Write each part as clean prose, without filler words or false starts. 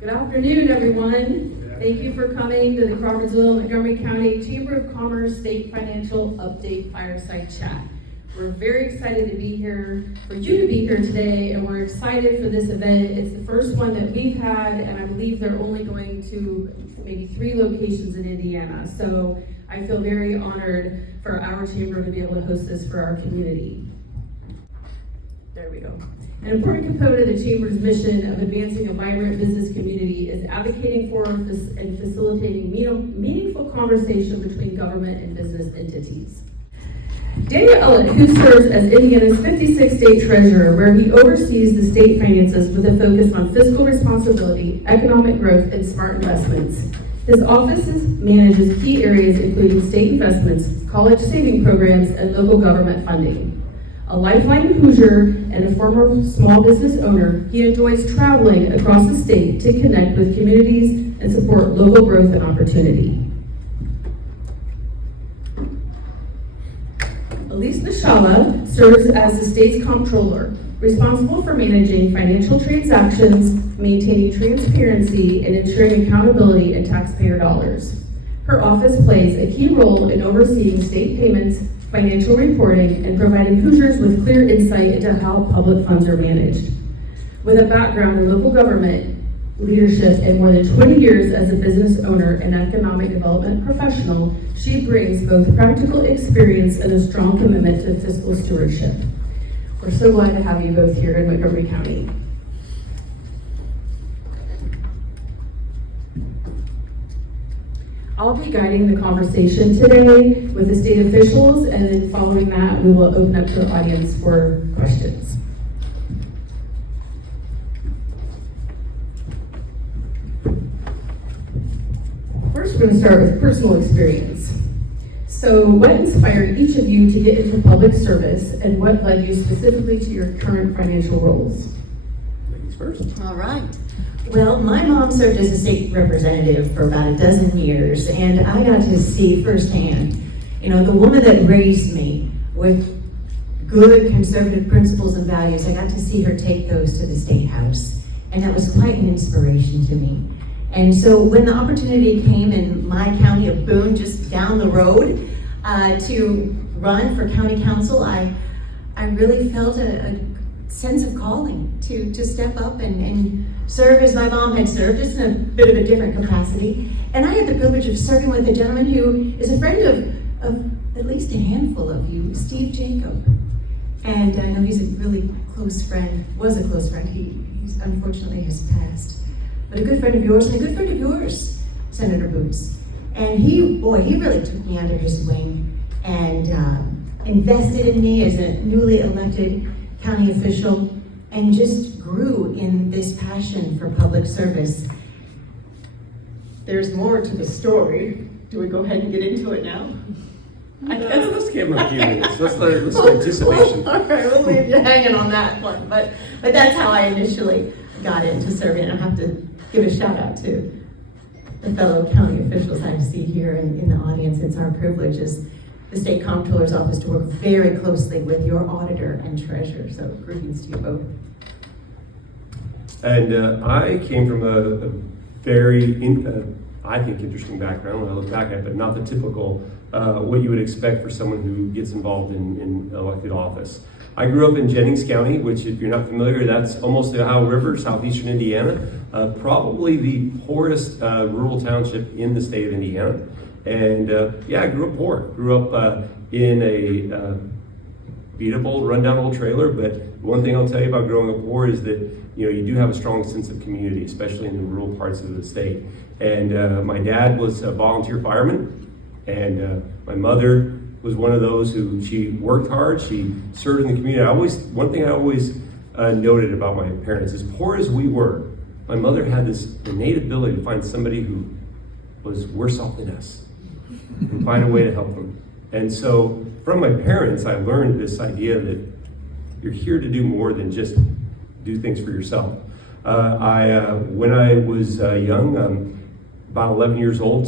Good afternoon, everyone. Thank you for coming to the Crawfordsville, Montgomery County Chamber of Commerce State Financial Update Fireside Chat. We're very excited to be here, for you to be here today, and we're excited for this event. It's the first one that we've had, and I believe they're only going to maybe 3 locations in Indiana. So I feel very honored for our chamber to be able to host this for our community. There we go. An important component of the Chamber's mission of advancing a vibrant business community is advocating for and facilitating meaningful conversation between government and business entities. Daniel Elliott, who serves as Indiana's 56th state treasurer, where he oversees the state finances with a focus on fiscal responsibility, economic growth, and smart investments. His office manages key areas including state investments, college saving programs, and local government funding. A lifelong Hoosier and a former small business owner, he enjoys traveling across the state to connect with communities and support local growth and opportunity. Elise Nieshalla serves as the state's Comptroller, responsible for managing financial transactions, maintaining transparency, and ensuring accountability in taxpayer dollars. Her office plays a key role in overseeing state payments, financial reporting, and providing Hoosiers with clear insight into how public funds are managed. With a background in local government leadership and more than 20 years as a business owner and economic development professional, she brings both practical experience and a strong commitment to fiscal stewardship. We're so glad to have you both here in Montgomery County. I'll be guiding the conversation today with the state officials, and then following that, we will open up to the audience for questions. First, we're going to start with personal experience. So, what inspired each of you to get into public service, and what led you specifically to your current financial roles? Ladies first. All right. Well, my mom served as a state representative for about a dozen years, and I got to see firsthand, the woman that raised me with good conservative principles and values. I got to see her take those to the State House, and that was quite an inspiration to me. And so when the opportunity came in my county of Boone, just down the road, to run for county council, I really felt a sense of calling to step up and serve as my mom had served, just in a bit of a different capacity. And I had the privilege of serving with a gentleman who is a friend of at least a handful of you, Steve Jacob. And I know he's a really close friend, was a close friend. He unfortunately has passed. But a good friend of yours, and a good friend of yours, Senator Boots. And he really took me under his wing and invested in me as a newly elected county official, and just grew in this passion for public service. There's more to the story. Do we go ahead and get into it now? I guess let's give him a few minutes. Let's anticipation. All right, we'll leave you hanging on that one. But that's how I initially got into serving. And I have to give a shout out to the fellow county officials I see here in the audience. It's our privilege as the State Comptroller's Office to work very closely with your auditor and treasurer. So greetings to you both. And I came from a very, I think, interesting background when I look back at it, but not the typical, what you would expect for someone who gets involved in elected office. I grew up in Jennings County, which, if you're not familiar, that's almost the Ohio River, southeastern Indiana. Probably the poorest rural township in the state of Indiana. And I grew up poor. Grew up in a beat-up rundown old trailer. But one thing I'll tell you about growing up poor is that you do have a strong sense of community, especially in the rural parts of the state. And my dad was a volunteer fireman, and my mother was one of those who, she worked hard. She served in the community. One thing I always noted about my parents, as poor as we were, my mother had this innate ability to find somebody who was worse off than us and find a way to help them. And so from my parents, I learned this idea that you're here to do more than just do things for yourself. When I was young, about 11 years old,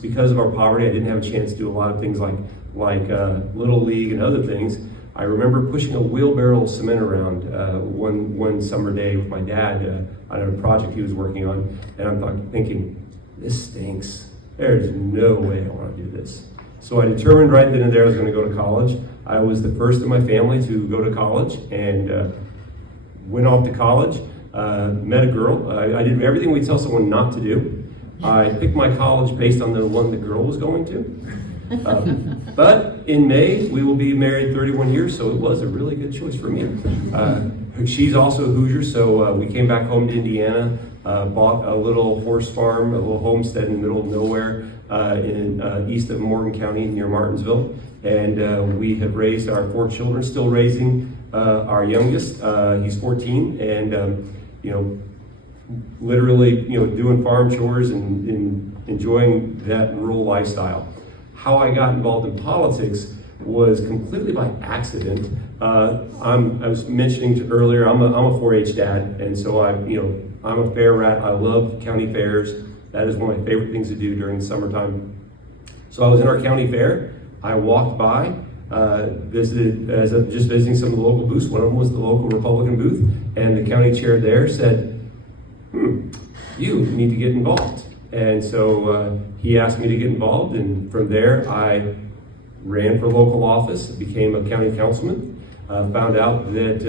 because of our poverty, I didn't have a chance to do a lot of things like Little League and other things. I remember pushing a wheelbarrow of cement around one summer day with my dad on a project he was working on, and I'm thinking, this stinks. There's no way I want to do this. So I determined right then and there I was going to go to college. I was the first in my family to go to college, and went off to college, met a girl. I did everything we tell someone not to do. I picked my college based on the one the girl was going to. But in May, we will be married 31 years, so it was a really good choice for me. She's also a Hoosier, so we came back home to Indiana, bought a little horse farm, a little homestead in the middle of nowhere in east of Morgan County near Martinsville. And we have raised our 4 children, still raising our youngest. He's 14, and literally, doing farm chores and enjoying that rural lifestyle. How I got involved in politics was completely by accident. I was mentioning earlier, I'm a 4-H dad, and so I'm a fair rat. I love county fairs. That is one of my favorite things to do during the summertime. So I was in our county fair. I walked by, visited, just visiting some of the local booths. One of them was the local Republican booth, and the county chair there said, you need to get involved. And so he asked me to get involved, and from there I ran for local office, became a county councilman, found out that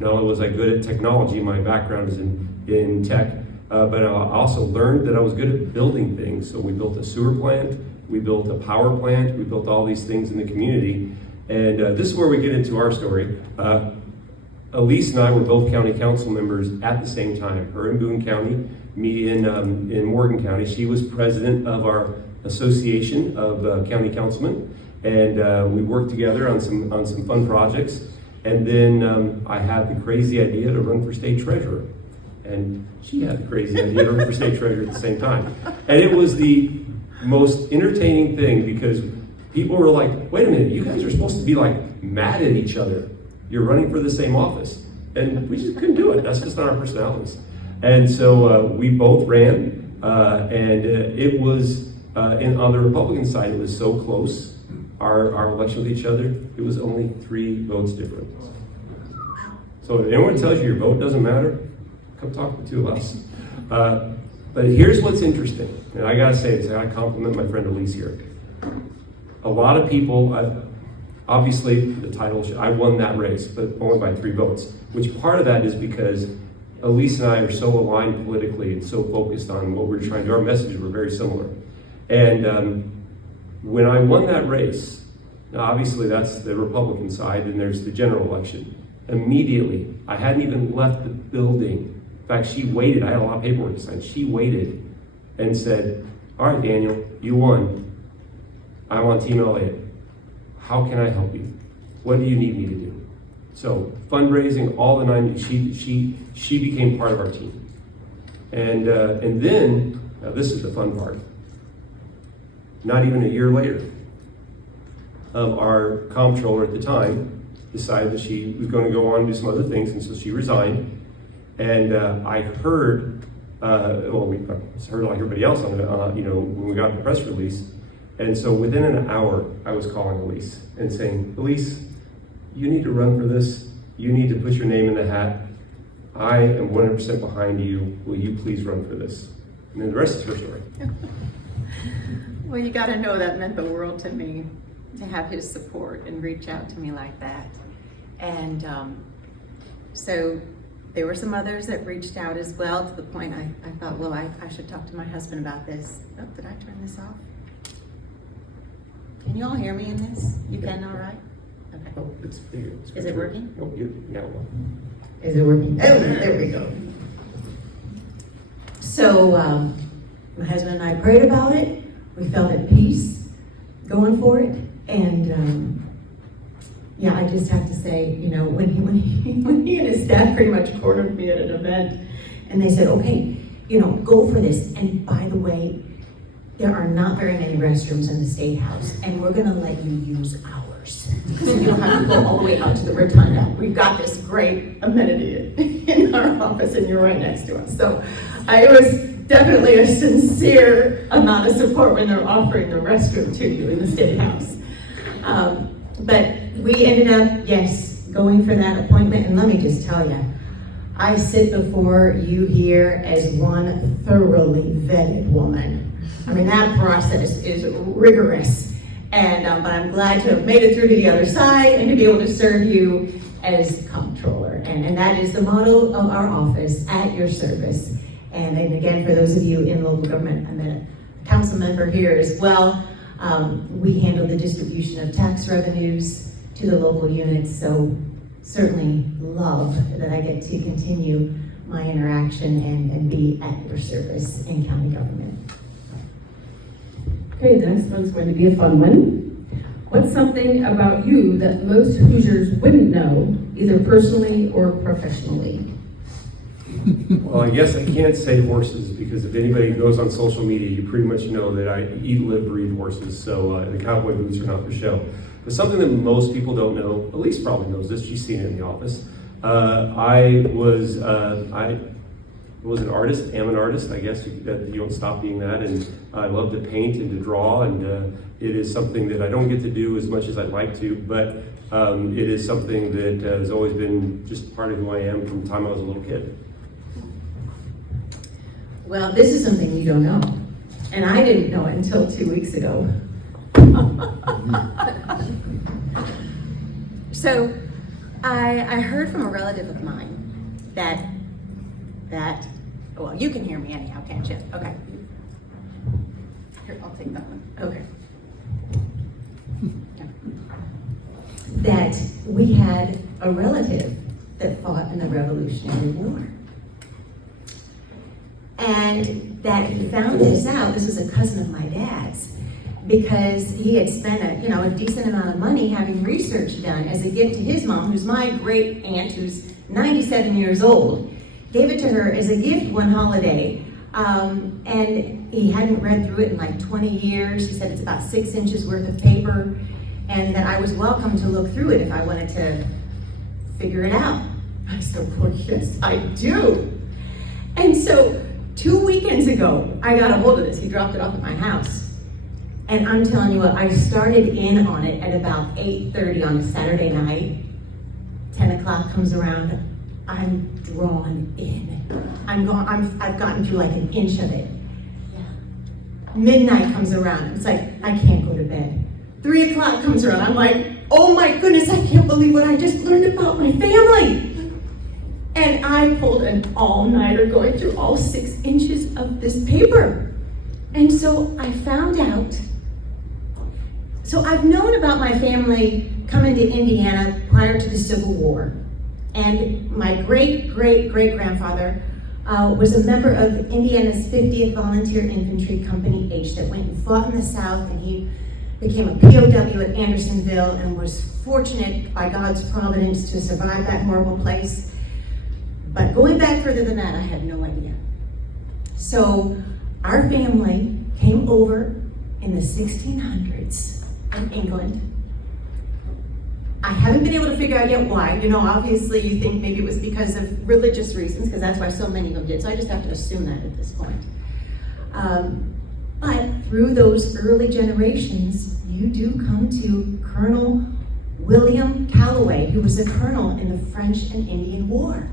not only was I good at technology, my background is in tech, but I also learned that I was good at building things. So we built a sewer plant, we built a power plant, we built all these things in the community. And this is where we get into our story. Elise and I were both county council members at the same time. Her in Boone County, me in Morgan County. She was president of our association of county councilmen, and we worked together on some fun projects. And then I had the crazy idea to run for state treasurer, and she had the crazy idea to run for state treasurer at the same time. And it was the most entertaining thing because people were like, "Wait a minute, you guys are supposed to be like mad at each other. You're running for the same office." And we just couldn't do it. That's just not our personalities. And so we both ran, and it was, on the Republican side, it was so close, our election with each other, it was only 3 votes different. So if anyone tells you your vote doesn't matter, come talk to the 2 of us. But here's what's interesting, and I gotta say this, I gotta compliment my friend Elise here. A lot of people, obviously, the title, I won that race, but only by 3 votes, which part of that is because Elise and I are so aligned politically and so focused on what we're trying to do. Our messages were very similar. And when I won that race, now obviously that's the Republican side, and there's the general election. Immediately, I hadn't even left the building. In fact, she waited. I had a lot of paperwork to sign. She waited and said, "All right, Daniel, you won. I'm on Team Elliott. How can I help you? What do you need me to do?" So fundraising, all the 9, she became part of our team. And then, now this is the fun part. Not even a year later, our comptroller at the time decided that she was going to go on and do some other things, and so she resigned. And I heard, we heard like everybody else on when we got the press release. And so within an hour, I was calling Elise and saying, "Elise, you need to run for this. You need to put your name in the hat. I am 100% behind you. Will you please run for this?" And then the rest is her story. Well, you got to know that meant the world to me, to have his support and reach out to me like that. And so there were some others that reached out as well, to the point I thought, well, I should talk to my husband about this. Oh, did I turn this off? Can you all hear me in this? You can, all right? Okay. Oh, it's bigger. Is it working? Oh, yeah. Is it working? Oh, there we go. So my husband and I prayed about it. We felt at peace going for it. And I just have to say, when he and his staff pretty much cornered me at an event, and they said, "Okay, go for this. And by the way, there are not very many restrooms in the State House, and we're gonna let you use ours. So you don't have to go all the way out to the rotunda. We've got this great amenity in our office, and you're right next to us." So it was definitely a sincere amount of support when they're offering the restroom to you in the State House. But we ended up, yes, going for that appointment, and let me just tell you, I sit before you here as one thoroughly vetted woman. I mean, that process is rigorous, and but I'm glad to have made it through to the other side and to be able to serve you as Comptroller. And that is the motto of our office, at your service. And again, for those of you in local government, I'm a council member here as well. We handle the distribution of tax revenues to the local units, so certainly love that I get to continue my interaction and be at your service in county government. Okay, the next one's going to be a fun one. What's something about you that most Hoosiers wouldn't know, either personally or professionally? Well, I guess I can't say horses, because if anybody goes on social media, you pretty much know that I eat, live, breathe horses, so the cowboy boots are not for show. But something that most people don't know, Elise probably knows this, she's seen it in the office. I was an artist, am an artist, I guess you don't stop being that, and I love to paint and to draw, and it is something that I don't get to do as much as I'd like to, but it is something that has always been just part of who I am from the time I was a little kid. Well, this is something you don't know, and I didn't know it until 2 weeks ago. So I heard from a relative of mine that, well, you can hear me anyhow, can't you? Okay. Here, I'll take that one. Okay. That we had a relative that fought in the Revolutionary War. And that he found this out, this was a cousin of my dad's, because he had spent a decent amount of money having research done as a gift to his mom, who's my great aunt, who's 97 years old. Gave it to her as a gift one holiday, and he hadn't read through it in like 20 years. He said it's about 6 inches worth of paper, and that I was welcome to look through it if I wanted to figure it out. I said, well, yes, I do. And so 2 weekends ago, I got a hold of this. He dropped it off at my house. And I'm telling you what, I started in on it at about 8:30 on a Saturday night. 10 o'clock comes around, I'm drawn in. I've gotten through like an inch of it. Midnight comes around, it's like, I can't go to bed. 3 o'clock comes around, I'm like, oh my goodness, I can't believe what I just learned about my family. And I pulled an all-nighter going through all 6 inches of this paper. And so I found out. So I've known about my family coming to Indiana prior to the Civil War. And my great-great-great-grandfather was a member of Indiana's 50th Volunteer Infantry Company H that went and fought in the South, and he became a POW at Andersonville and was fortunate by God's providence to survive that horrible place. But going back further than that, I had no idea. So our family came over in the 1600s from England. I haven't been able to figure out yet why. Obviously you think maybe it was because of religious reasons, because that's why so many of them did. So I just have to assume that at this point. But through those early generations, you do come to Colonel William Calloway, who was a colonel in the French and Indian War.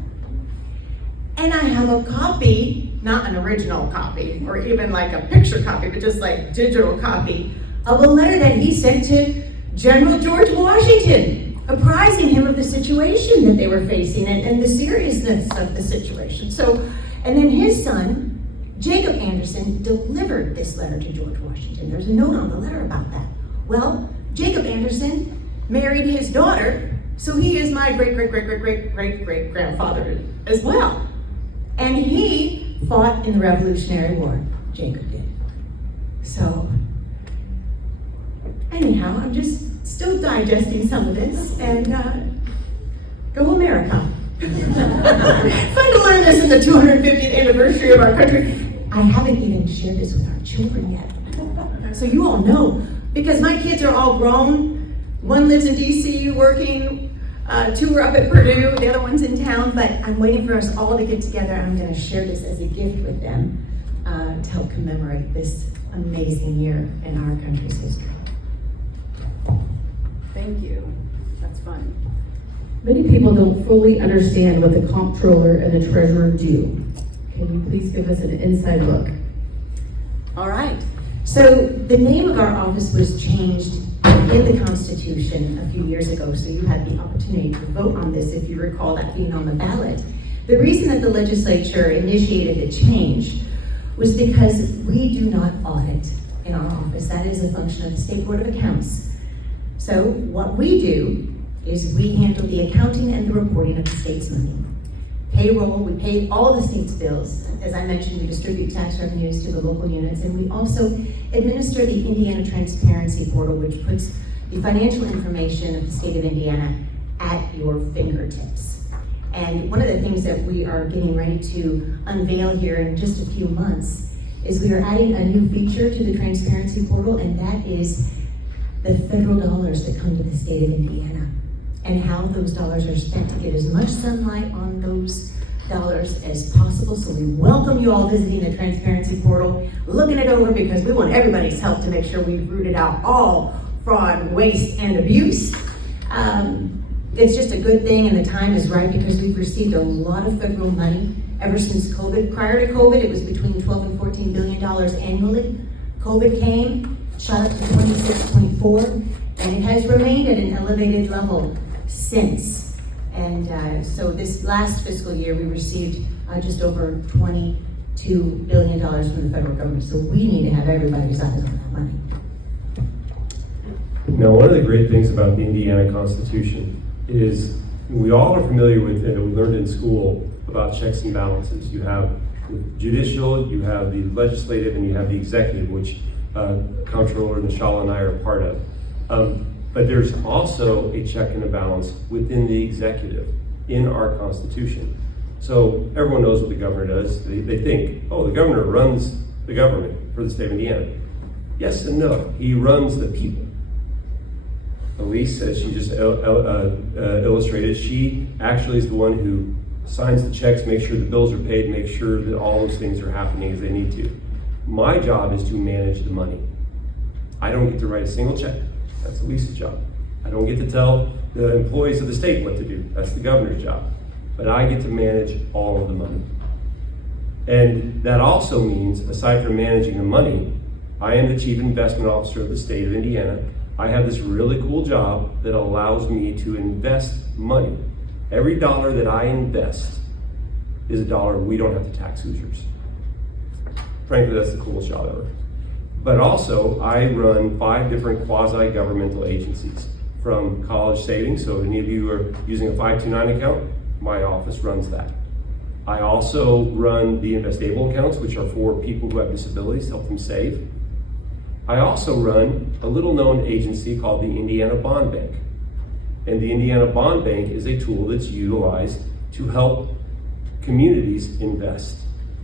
And I have a copy, not an original copy, or even like a picture copy, but just like digital copy, of a letter that he sent to General George Washington, apprising him of the situation that they were facing and the seriousness of the situation. So, and then his son, Jacob Anderson, delivered this letter to George Washington. There's a note on the letter about that. Well, Jacob Anderson married his daughter, so he is my great-great-great-great-great-great-grandfather as well. And he fought in the Revolutionary War. Jacob did. So, anyhow, I'm just still digesting some of this, and go America. Fun to learn this in the 250th anniversary of our country. I haven't even shared this with our children yet. So you all know, because my kids are all grown. One lives in DC working, 2 are up at Purdue, the other one's in town, but I'm waiting for us all to get together. I'm gonna share this as a gift with them to help commemorate this amazing year in our country's history. Thank Thank you. That's fun. Many people don't fully understand what the Comptroller and the Treasurer do. Can you please give us an inside look? All right. So the name of our office was changed in the Constitution a few years ago, so you had the opportunity to vote on this if you recall that being on the ballot. The reason that the legislature initiated the change was because we do not audit in our office. That is a function of the State Board of Accounts. So what we do is we handle the accounting and the reporting of the state's money. Payroll, we pay all the state's bills. As I mentioned, we distribute tax revenues to the local units, and we also administer the Indiana Transparency Portal, which puts the financial information of the state of Indiana at your fingertips. And one of the things that we are getting ready to unveil here in just a few months is we are adding a new feature to the Transparency Portal, and that is the federal dollars that come to the state of Indiana and how those dollars are spent to get as much sunlight on those dollars as possible. So we welcome you all visiting the Transparency Portal, looking it over, because we want everybody's help to make sure we've rooted out all fraud, waste, and abuse. It's just a good thing, and the time is right because we've received a lot of federal money ever since COVID. Prior to COVID, it was between $12 and $14 billion annually. COVID came, shot up to 26.4, and it has remained at an elevated level since. And so this last fiscal year, we received just over $22 billion from the federal government. So we need to have everybody's eyes on that money. Now, one of the great things about the Indiana Constitution is we all are familiar with it. We learned in school about checks and balances. You have the judicial, you have the legislative, and you have the executive, which Comptroller Nieshalla and I are part of. But there's also a check and a balance within the executive in our Constitution. So everyone knows what the governor does. They think, oh, the governor runs the government for the state of Indiana. Yes and no. He runs the people. Elise, as she just illustrated, she actually is the one who signs the checks, makes sure the bills are paid, makes sure that all those things are happening as they need to. My job is to manage the money. I don't get to write a single check. That's Elise's job. I don't get to tell the employees of the state what to do. That's the governor's job. But I get to manage all of the money. And that also means, aside from managing the money, I am the chief investment officer of the state of Indiana. I have this really cool job that allows me to invest money. Every dollar that I invest is a dollar we don't have to tax Hoosiers. Frankly, that's the coolest job ever. But also, I run 5 different quasi-governmental agencies, from college savings. So if any of you are using a 529 account, my office runs that. I also run the investable accounts, which are for people who have disabilities, help them save. I also run a little-known agency called the Indiana Bond Bank. And the Indiana Bond Bank is a tool that's utilized to help communities invest.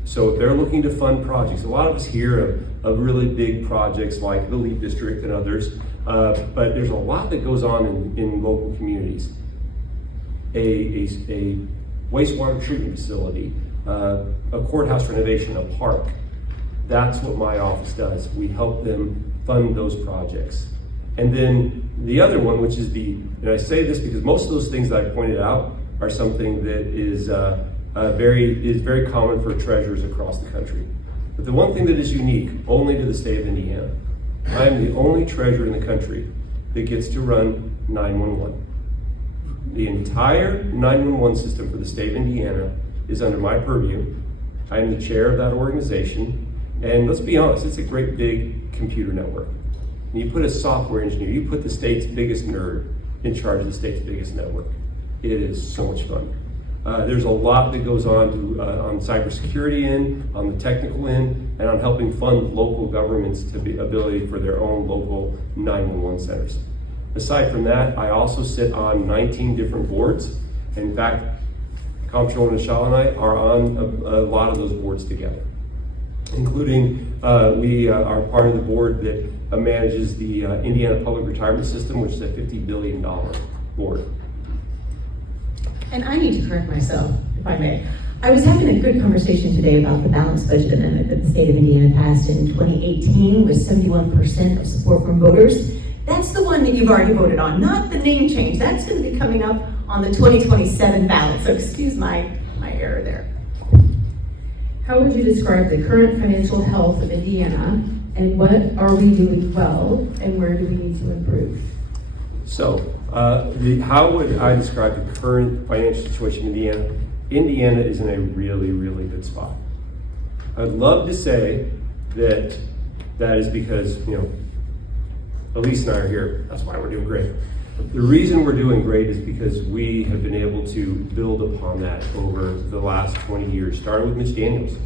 So if they're looking to fund projects, a lot of us hear of really big projects like the Leap District and others, but there's a lot that goes on in local communities. A wastewater treatment facility, a courthouse renovation, a park. That's what my office does. We help them fund those projects. And then the other one, which is and I say this because most of those things that I pointed out are something that is very common for treasurers across the country. But the one thing that is unique only to the state of Indiana, I am the only treasurer in the country that gets to run 911. The entire 911 system for the state of Indiana is under my purview. I am the chair of that organization. And let's be honest, it's a great big computer network. And you put a software engineer, you put the state's biggest nerd in charge of the state's biggest network. It is so much fun. There's a lot that goes on cybersecurity end, on the technical end, and on helping fund local governments to the ability for their own local 911 centers. Aside from that, I also sit on 19 different boards. In fact, Comptroller Nieshalla and I are on a lot of those boards together, including we are part of the board that manages the Indiana Public Retirement System, which is a $50 billion board. And I need to correct myself, if I may. I was having a good conversation today about the balanced budget amendment that the state of Indiana passed in 2018 with 71% of support from voters. That's the one one that you've already voted on, not the name change. That's going to be coming up on the 2027 ballot, so excuse my error there. How would you describe the current financial health of Indiana, and what are we doing well, and where do we need to improve? So, how would I describe the current financial situation in Indiana? Indiana is in a really, really good spot. I'd love to say that is because, Elise and I are here. That's why we're doing great. The reason we're doing great is because we have been able to build upon that over the last 20 years, starting with Mitch Daniels.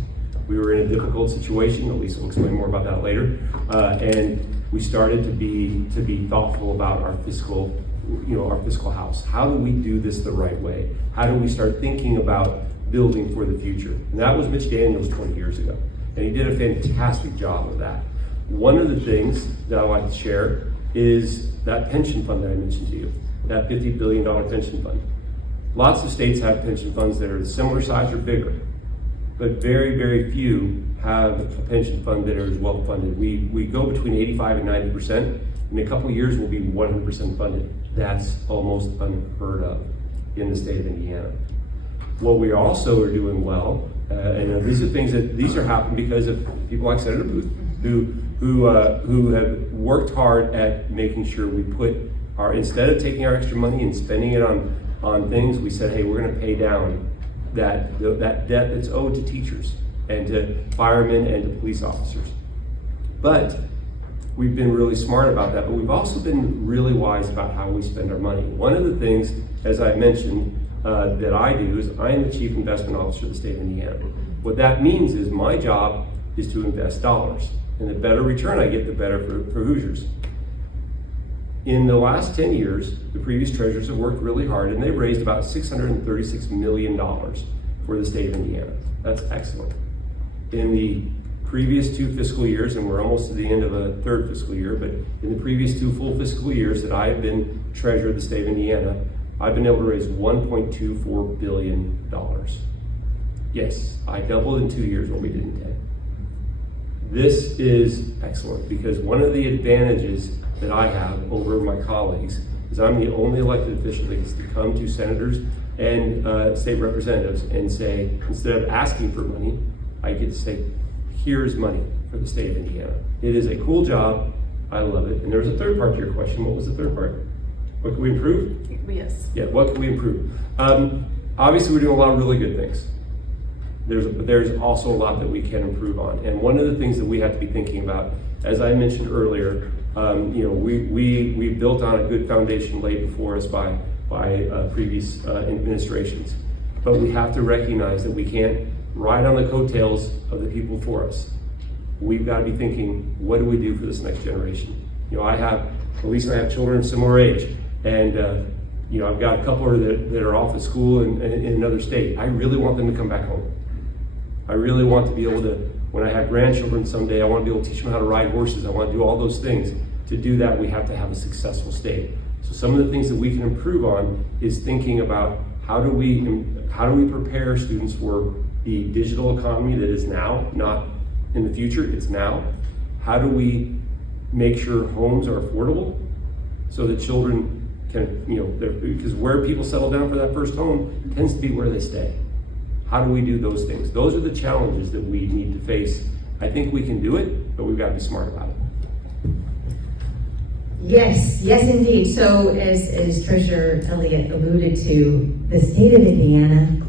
We were in a difficult situation. Elise will explain more about that later. And we started to be thoughtful about our fiscal house. How do we do this the right way? How do we start thinking about building for the future? And that was Mitch Daniels 20 years ago. And he did a fantastic job of that. One of the things that I like to share is that pension fund that I mentioned to you, that $50 billion pension fund. Lots of states have pension funds that are similar size or bigger, but very, very few have a pension fund that are as well funded. We go between 85 and 90%. In a couple of years, we'll be 100% funded. That's almost unheard of in the state of Indiana. What we also are doing well, and these are happening because of people like Senator Booth, who have worked hard at making sure we put instead of taking our extra money and spending it on things, we said, hey, we're going to pay down that debt that's owed to teachers and to firemen and to police officers. But we've been really smart about that, but we've also been really wise about how we spend our money. One of the things, as I mentioned, that I do is I am the Chief Investment Officer of the state of Indiana. What that means is my job is to invest dollars. And the better return I get, the better for Hoosiers. In the last 10 years, the previous treasurers have worked really hard, and they've raised about $636 million for the state of Indiana. That's excellent. In the previous 2 fiscal years, and we're almost to the end of a 3rd fiscal year, but in the previous 2 full fiscal years that I have been treasurer of the state of Indiana, I've been able to raise $1.24 billion. Yes, I doubled in 2 years what we did in 10. This is excellent because one of the advantages that I have over my colleagues is I'm the only elected official that gets to come to senators and state representatives and say, instead of asking for money, I get to say, here's money for the state of Indiana. It is a cool job. I love it. And there was a 3rd part to your question. What was the 3rd part? What can we improve? Yes. Yeah, what can we improve? Obviously, we're doing a lot of really good things. There's also a lot that we can improve on. And one of the things that we have to be thinking about, as I mentioned earlier, we built on a good foundation laid before us by previous administrations. But we have to recognize that we can't ride on the coattails of the people before us. We've got to be thinking, what do we do for this next generation? Elise and I have children of similar age, and I've got a couple that are off at school in another state. I really want them to come back home. I really want to be able to, when I have grandchildren someday, I want to be able to teach them how to ride horses. I want to do all those things. To do that, we have to have a successful state. So some of the things that we can improve on is thinking about how do we prepare students for the digital economy that is now, not in the future, it's now. How do we make sure homes are affordable so that children can, because where people settle down for that first home tends to be where they stay. How do we do those things? Those are the challenges that we need to face. I think we can do it, but we've got to be smart about it. Yes, indeed. So as Treasurer Elliott alluded to, the state of Indiana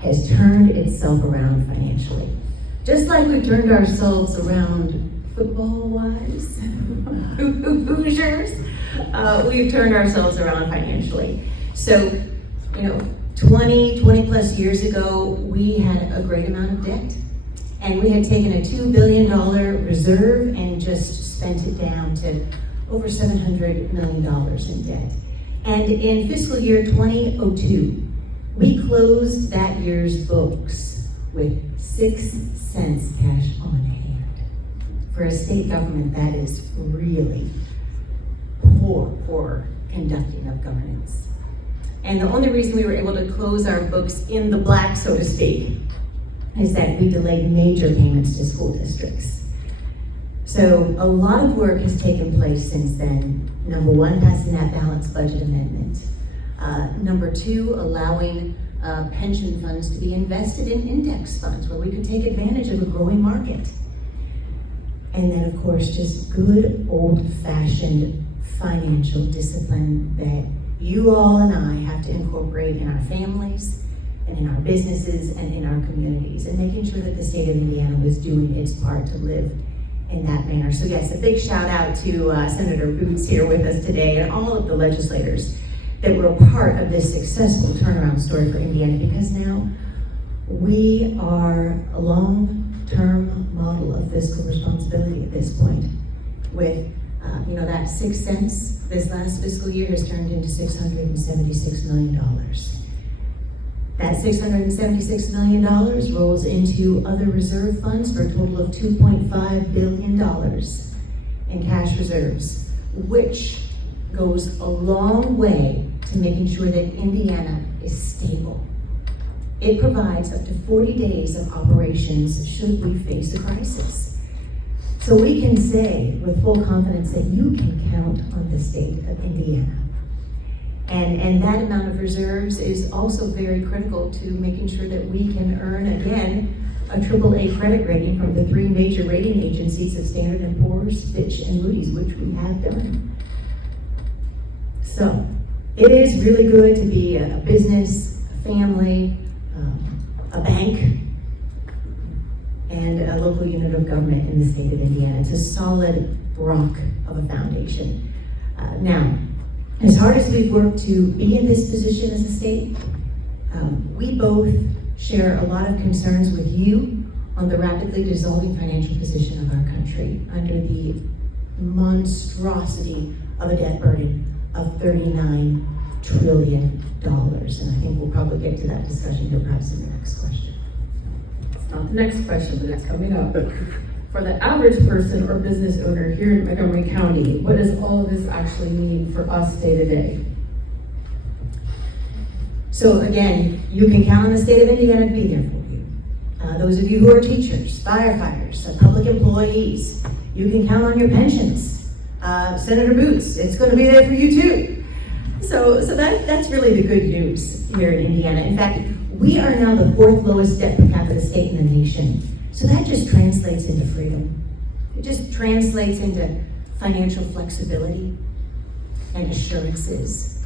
has turned itself around financially. Just like we've turned ourselves around football-wise, Hoosiers, we've turned ourselves around financially. So, 20 plus years ago, we had a great amount of debt. And we had taken a $2 billion reserve and just spent it down to over $700 million in debt. And in fiscal year 2002, we closed that year's books with 6 cents cash on hand. For a state government, that is really poor conducting of governance. And the only reason we were able to close our books in the black, so to speak, is that we delayed major payments to school districts. So a lot of work has taken place since then. Number one, passing that balanced budget amendment. Number two, allowing pension funds to be invested in index funds where we could take advantage of a growing market. And then, of course, just good old-fashioned financial discipline that you all and I have to incorporate in our families and in our businesses and in our communities, and making sure that the state of Indiana was doing its part to live in that manner. So yes, a big shout out to Senator Boots here with us today and all of the legislators that were a part of this successful turnaround story for Indiana, because now we are a long-term model of fiscal responsibility at this point. With that 6 cents this last fiscal year has turned into $676 million. That $676 million rolls into other reserve funds for a total of $2.5 billion in cash reserves, which goes a long way to making sure that Indiana is stable. It provides up to 40 days of operations should we face a crisis. So we can say with full confidence that you can count on the state of Indiana. And that amount of reserves is also very critical to making sure that we can earn, again, a AAA credit rating from the 3 major rating agencies of Standard & Poor's, Fitch, and Moody's, which we have done. So it is really good to be a business, a family, a bank, and a local unit of government in the state of Indiana. It's a solid rock of a foundation. Now, as hard as we've worked to be in this position as a state, we both share a lot of concerns with you on the rapidly dissolving financial position of our country under the monstrosity of a debt burden of $39 trillion. And I think we'll probably get to that discussion here perhaps in the next question. It's not the next question, but it's coming up. For the average person or business owner here in Montgomery County, what does all of this actually mean for us day to day? So again, you can count on the state of Indiana to be there for you. Those of you who are teachers, firefighters, public employees, you can count on your pensions. Senator Boots, it's going to be there for you too. So that's really the good news here in Indiana. In fact, we are now the 4th lowest debt per capita state in the nation. So that just translates into freedom. It just translates into financial flexibility and assurances.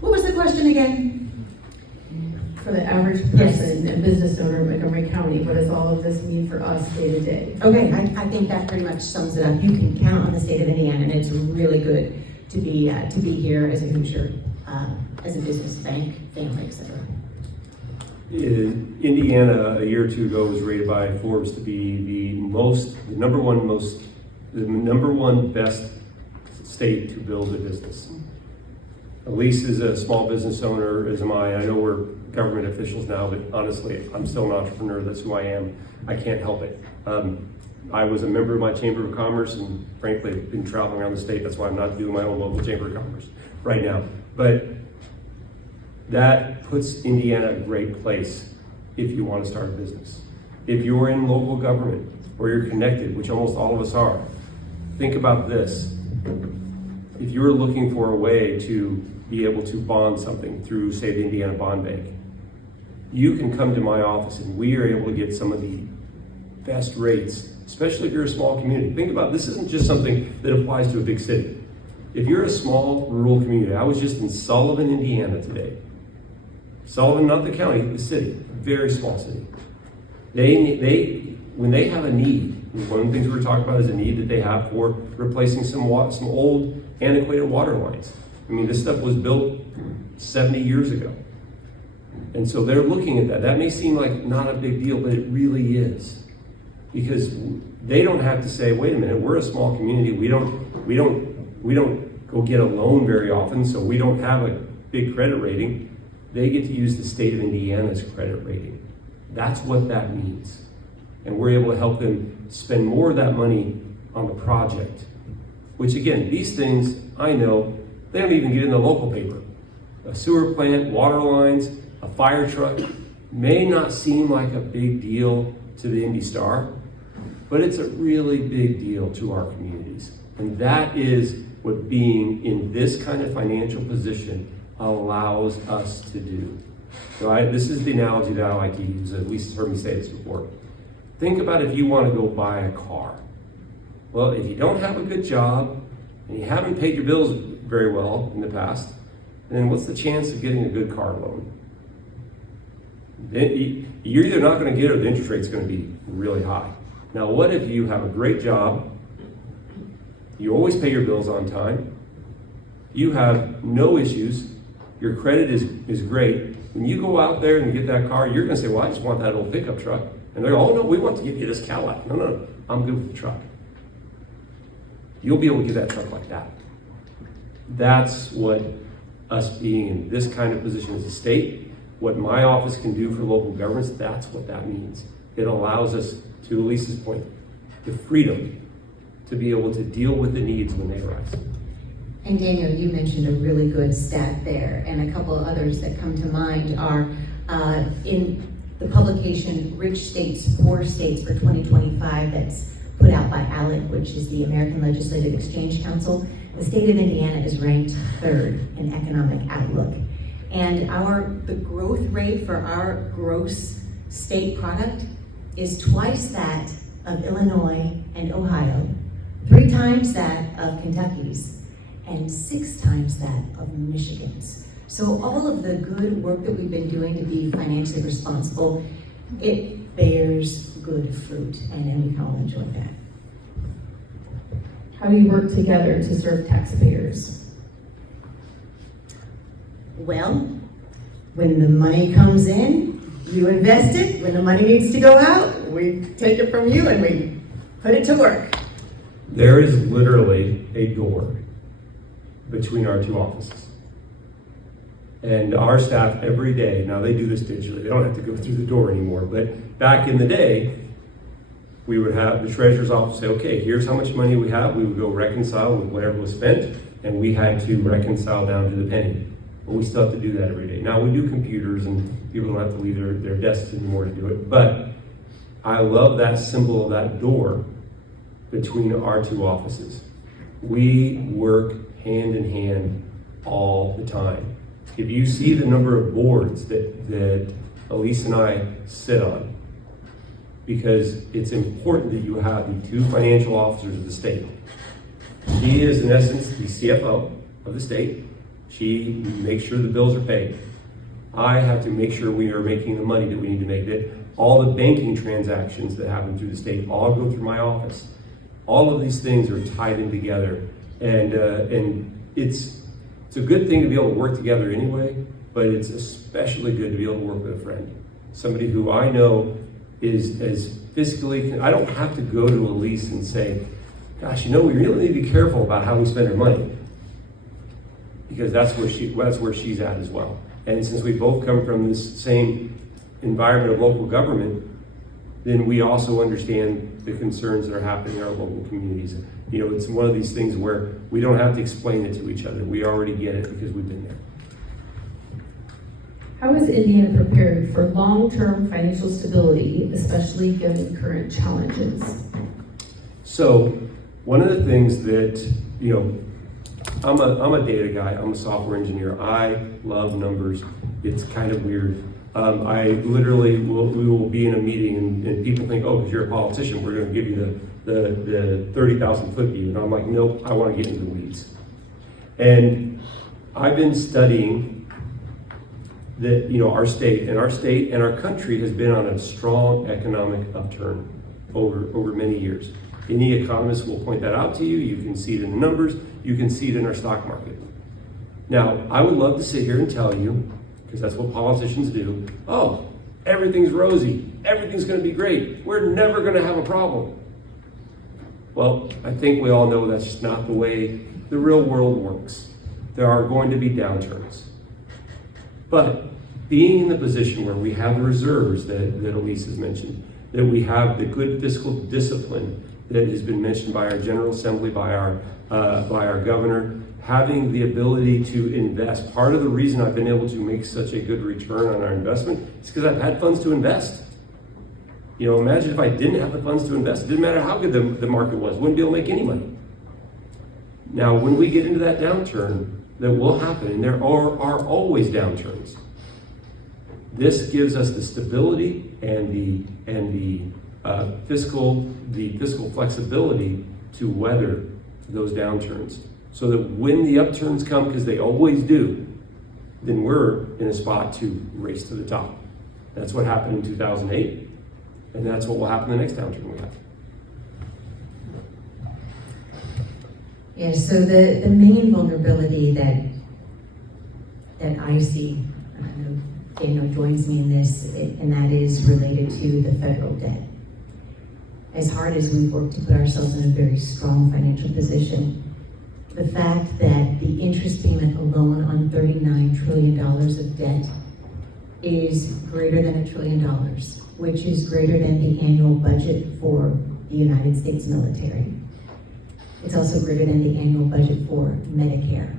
What was the question again? For the average person and business owner in Montgomery County, what does all of this mean for us day to day? Okay, I think that pretty much sums it up. You can count on the state of Indiana, and it's really good to be here as a Hoosier, as a business, bank, family, etc. Indiana, a year or two ago, was rated by Forbes to be the number one best state to build a business. Elise is a small business owner, as am I. I know we're government officials now, but honestly, I'm still an entrepreneur. That's who I am. I can't help it. I was a member of my Chamber of Commerce, and frankly, I've been traveling around the state. That's why I'm not doing my own local Chamber of Commerce right now. But that puts Indiana in a great place if you want to start a business. If you're in local government or you're connected, which almost all of us are, think about this. If you're looking for a way to be able to bond something through, say, the Indiana Bond Bank, you can come to my office and we are able to get some of the best rates, especially if you're a small community. Think about, this isn't just something that applies to a big city. If you're a small rural community, I was just in Sullivan, Indiana today. Sullivan, not the county, the city, very small city. When they have a need, one of the things we were talking about is a need that they have for replacing some old antiquated water lines. I mean, this stuff was built 70 years ago. And so they're looking at that. That may seem like not a big deal, but it really is. Because they don't have to say, wait a minute, we're a small community. We don't go get a loan very often, so we don't have a big credit rating. They get to use the state of Indiana's credit rating. That's what that means. And we're able to help them spend more of that money on the project. Which again, these things, I know, they don't even get in the local paper. A sewer plant, water lines, a fire truck may not seem like a big deal to the Indy Star, but it's a really big deal to our communities. And that is what being in this kind of financial position allows us to do. So this is the analogy that I like to use. At least heard me say this before. Think about if you want to go buy a car. Well, if you don't have a good job and you haven't paid your bills very well in the past, then what's the chance of getting a good car loan? You're either not going to get it or the interest rate's going to be really high. Now, what if you have a great job, you always pay your bills on time, you have no issues, your credit is great. When you go out there and get that car, you're going to say, well, I just want that old pickup truck. And they're oh no, we want to give you this Cadillac. No, I'm good with the truck. You'll be able to get that truck like that. That's what us being in this kind of position as a state, what my office can do for local governments, that's what that means. It allows us, to Elise's point, the freedom to be able to deal with the needs when they arise. And Daniel, you mentioned a really good stat there, and a couple of others that come to mind are in the publication Rich States, Poor States for 2025 that's put out by Elliott, which is the American Legislative Exchange Council. The state of Indiana is ranked 3rd in economic outlook. And the growth rate for our gross state product is twice that of Illinois and Ohio, 3 times that of Kentucky's, and 6 times that of Michigan's. So all of the good work that we've been doing to be financially responsible, it bears good fruit, and we can all enjoy that. How do you work together to serve taxpayers? Well, when the money comes in, you invest it. When the money needs to go out, we take it from you and we put it to work. There is literally a door between our 2 offices. And our staff every day, now they do this digitally, they don't have to go through the door anymore, but back in the day, we would have the treasurer's office say, okay, here's how much money we have. We would go reconcile with whatever was spent, and we had to reconcile down to the penny. But we still have to do that every day. Now we do computers, and people don't have to leave their desks anymore to do it, but I love that symbol of that door between our 2 offices. We work hand in hand all the time. If you see the number of boards that Elise and I sit on, because it's important that you have the 2 financial officers of the state. She is, in essence, the CFO of the state. She makes sure the bills are paid. I have to make sure we are making the money that we need to make. That all the banking transactions that happen through the state all go through my office. All of these things are tied in together, and it's a good thing to be able to work together anyway, but it's especially good to be able to work with a friend. Somebody who I know is as fiscally, I don't have to go to Elise and say, gosh, we really need to be careful about how we spend our money. Because that's where she's at as well. And since we both come from this same environment of local government, then we also understand the concerns that are happening in our local communities. It's one of these things where we don't have to explain it to each other. We already get it because we've been there. How is Indiana prepared for long-term financial stability, especially given current challenges? So, one of the things that, I'm a data guy, I'm a software engineer. I love numbers. It's kind of weird. I literally we will be in a meeting and people think, oh, because you're a politician, we're going to give you the 30,000 foot view. And I'm like, nope, I want to get into the weeds. And I've been studying that, our state and our country has been on a strong economic upturn over many years. Any economist will point that out to you. You can see it in the numbers. You can see it in our stock market. Now, I would love to sit here and tell you, because that's what politicians do, oh, everything's rosy. Everything's going to be great. We're never going to have a problem. Well, I think we all know that's just not the way the real world works. There are going to be downturns. But being in the position where we have the reserves that Elise has mentioned, that we have the good fiscal discipline that has been mentioned by our General Assembly, by our governor, having the ability to invest. Part of the reason I've been able to make such a good return on our investment is because I've had funds to invest. You know, imagine if I didn't have the funds to invest. It didn't matter how good the market was. Wouldn't be able to make any money. Now, when we get into that downturn, that will happen, and there are always downturns. This gives us the stability and the fiscal flexibility to weather those downturns, so that when the upturns come, because they always do, then we're in a spot to race to the top. That's what happened in 2008, and that's what will happen the next downturn we have. Yeah, so the main vulnerability that I see, I know Daniel joins me in this, and that is related to the federal debt. As hard as we've worked to put ourselves in a very strong financial position, the fact that the interest payment alone on $39 trillion of debt is greater than $1 trillion, which is greater than the annual budget for the United States military. It's also greater than the annual budget for Medicare.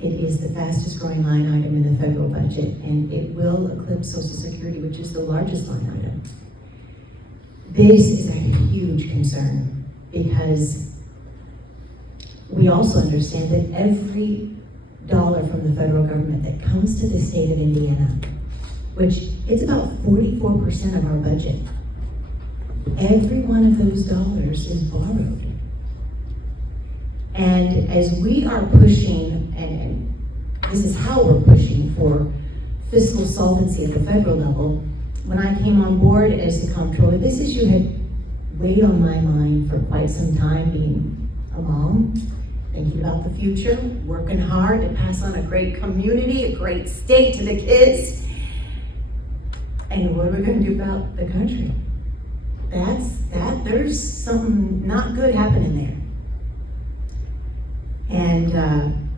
It is the fastest growing line item in the federal budget, and it will eclipse Social Security, which is the largest line item. This is a huge concern because we also understand that every dollar from the federal government that comes to the state of Indiana, which it's about 44% of our budget, every one of those dollars is borrowed. And as we are pushing, and this is how we're pushing for fiscal solvency at the federal level, when I came on board as the Comptroller, this issue had weighed on my mind for quite some time, being a mom, thinking about the future, working hard to pass on a great community, a great state to the kids. And what are we going to do about the country? There's something not good happening there. And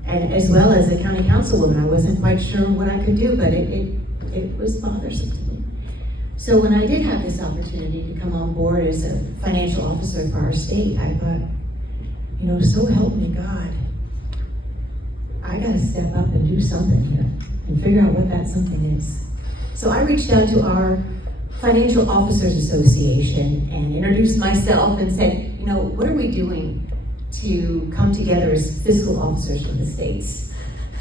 as well as a county councilwoman, I wasn't quite sure what I could do, but it was bothersome to me. So when I did have this opportunity to come on board as a financial officer for our state, I thought, you know, so help me God, I got to step up and do something here and figure out what that something is. So I reached out to our Financial Officers Association and introduced myself and said, you know, what are we doing to come together as fiscal officers from the states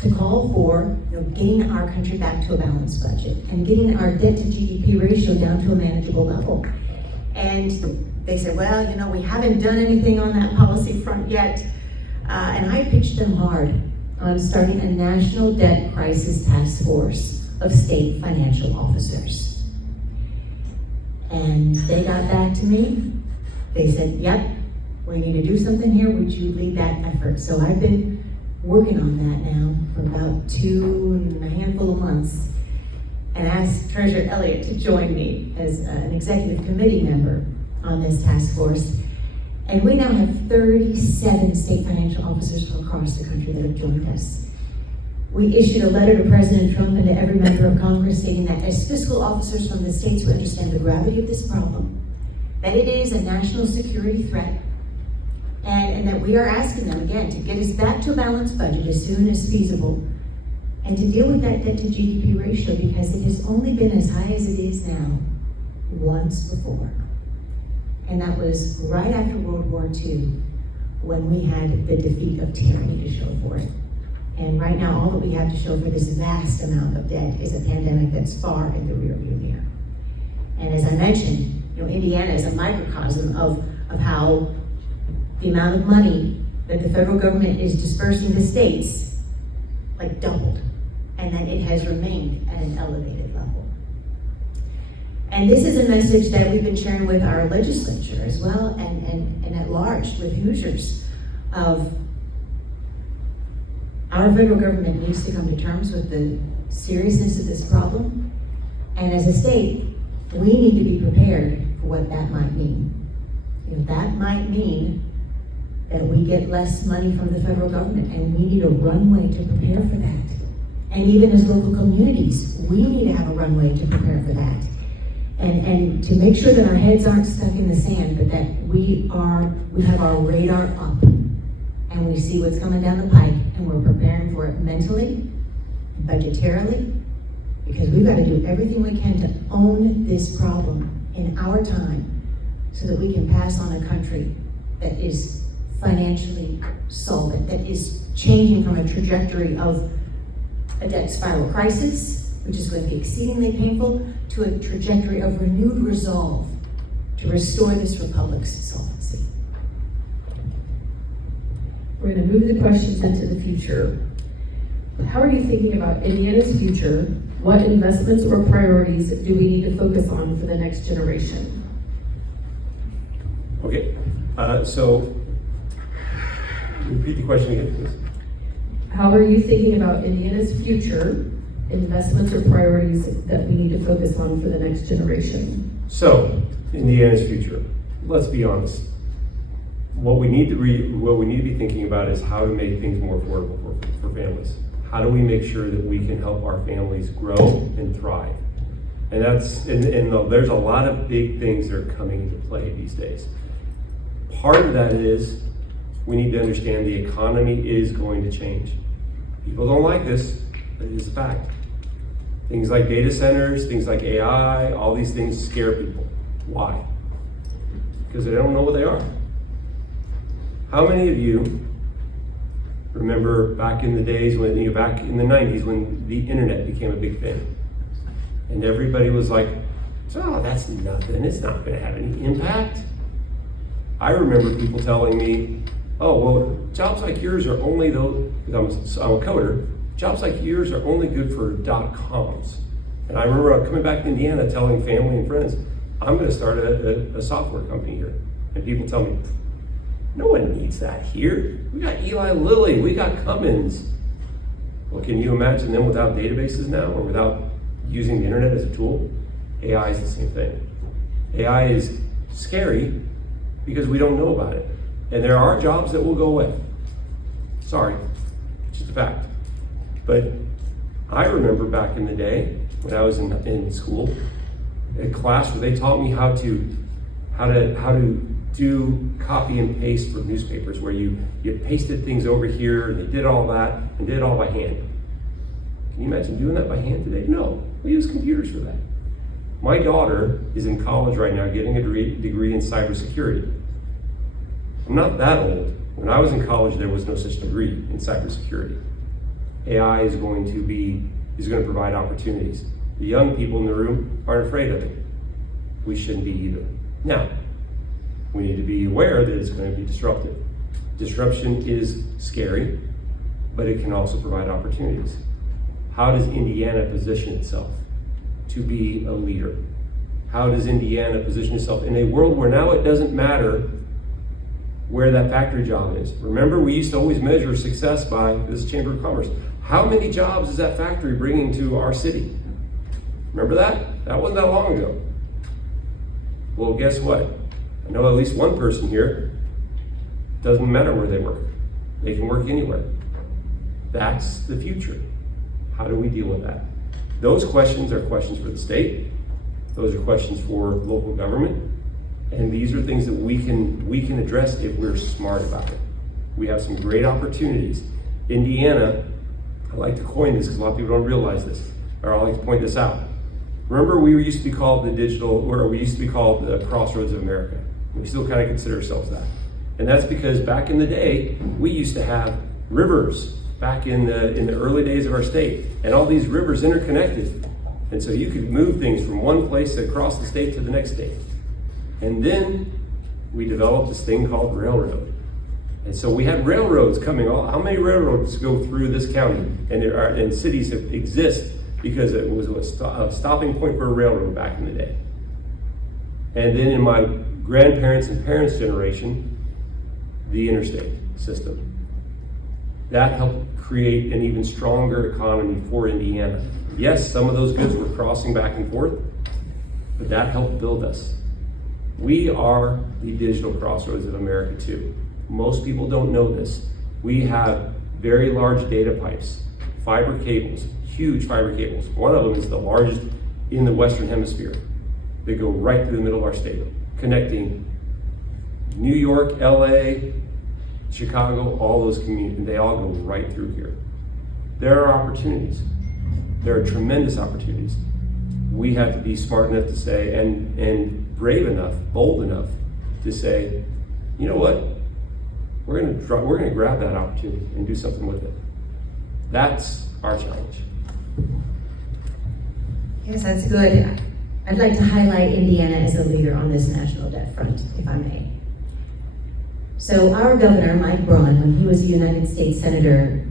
to call for, you know, getting our country back to a balanced budget and getting our debt to GDP ratio down to a manageable level. And they said, well, you know, we haven't done anything on that policy front yet. And I pitched them hard on starting a national debt crisis task force of state financial officers. And they got back to me. They said, yep, we need to do something here. Would you lead that effort? So I've been working on that now for about 2 and a handful of months, and asked Treasurer Elliott to join me as an executive committee member on this task force. And we now have 37 state financial officers from across the country that have joined us. We issued a letter to President Trump and to every member of Congress stating that as fiscal officers from the states who understand the gravity of this problem, that it is a national security threat, and that we are asking them, again, to get us back to a balanced budget as soon as feasible, and to deal with that debt to GDP ratio, because it has only been as high as it is now once before. And that was right after World War II, when we had the defeat of tyranny to show for it. And right now, all that we have to show for this vast amount of debt is a pandemic that's far in the rearview mirror. And as I mentioned, you know, Indiana is a microcosm of how the amount of money that the federal government is dispersing to states, like, doubled. And then it has remained at an elevated level. And this is a message that we've been sharing with our legislature as well, and at large with Hoosiers, of our federal government needs to come to terms with the seriousness of this problem. And as a state, we need to be prepared for what that might mean. You know, that might mean that we get less money from the federal government, and we need a runway to prepare for that. And even as local communities, we need to have a runway to prepare for that. And to make sure that our heads aren't stuck in the sand, but that we have our radar up, and we see what's coming down the pike, and we're preparing for it mentally, budgetarily, because we've got to do everything we can to own this problem in our time so that we can pass on a country that is financially solvent, that is changing from a trajectory of a debt spiral crisis, which is going to be exceedingly painful, to a trajectory of renewed resolve to restore this republic's solvency. We're going to move the questions into the future. How are you thinking about Indiana's future? What investments or priorities do we need to focus on for the next generation? Okay, so repeat the question again, please. How are you thinking about Indiana's future, investments or priorities that we need to focus on for the next generation? So, Indiana's future. Let's be honest. What we need to be thinking about is how to make things more affordable for families. How do we make sure that we can help our families grow and thrive? And there's a lot of big things that are coming into play these days. Part of that is we need to understand the economy is going to change. People don't like this, but it is a fact. Things like data centers, things like AI, all these things scare people. Why? Because they don't know what they are. How many of you remember back in the days back in the 90s when the internet became a big thing? And everybody was like, oh, that's nothing, it's not gonna have any impact. I remember people telling me, oh, well, jobs like yours are only those, I'm a coder, jobs like yours are only good for .coms. And I remember coming back to Indiana telling family and friends, I'm gonna start a software company here. And people tell me, no one needs that here. We got Eli Lilly, we got Cummins. Well, can you imagine them without databases now or without using the internet as a tool? AI is the same thing. AI is scary because we don't know about it. And there are jobs that will go away. Sorry, it's just a fact. But I remember back in the day when I was in school, a class where they taught me how to do copy and paste for newspapers, where you pasted things over here and they did all that and did it all by hand. Can you imagine doing that by hand today? No, we use computers for that. My daughter is in college right now getting a degree in cybersecurity. I'm not that old. When I was in college, there was no such degree in cybersecurity. AI is going to provide opportunities. The young people in the room aren't afraid of it. We shouldn't be either. Now, we need to be aware that it's going to be disruptive. Disruption is scary, but it can also provide opportunities. How does Indiana position itself to be a leader? How does Indiana position itself in a world where now it doesn't matter where that factory job is? Remember, we used to always measure success by this Chamber of Commerce. How many jobs is that factory bringing to our city? Remember that? That wasn't that long ago. Well, guess what? I know at least one person here, doesn't matter where they work. They can work anywhere. That's the future. How do we deal with that? Those questions are questions for the state. Those are questions for local government. And these are things that we can address if we're smart about it. We have some great opportunities. Indiana, I like to coin this because a lot of people don't realize this, or I like to point this out. Remember, we used to be called the Crossroads of America. We still kind of consider ourselves that. And that's because back in the day, we used to have rivers back in the early days of our state. And all these rivers interconnected. And so you could move things from one place across the state to the next state. And then we developed this thing called railroad. And so we had railroads coming all. How many railroads go through this county? And cities that exist because it was a stopping point for a railroad back in the day. And then in my grandparents' and parents' generation, the interstate system. That helped create an even stronger economy for Indiana. Yes, some of those goods were crossing back and forth, but that helped build us. We are the digital crossroads of America too. Most people don't know this. We have very large data pipes, fiber cables, huge fiber cables. One of them is the largest in the Western Hemisphere. They go right through the middle of our state, connecting New York, LA, Chicago, all those communities, they all go right through here. There are opportunities. There are tremendous opportunities. we have to be smart enough to say, and brave enough, bold enough to say, you know what, we're gonna grab that opportunity and do something with it. That's our challenge. Yes, that's good. I'd like to highlight Indiana as a leader on this national debt front, if I may. So our governor, Mike Braun, when he was a United States Senator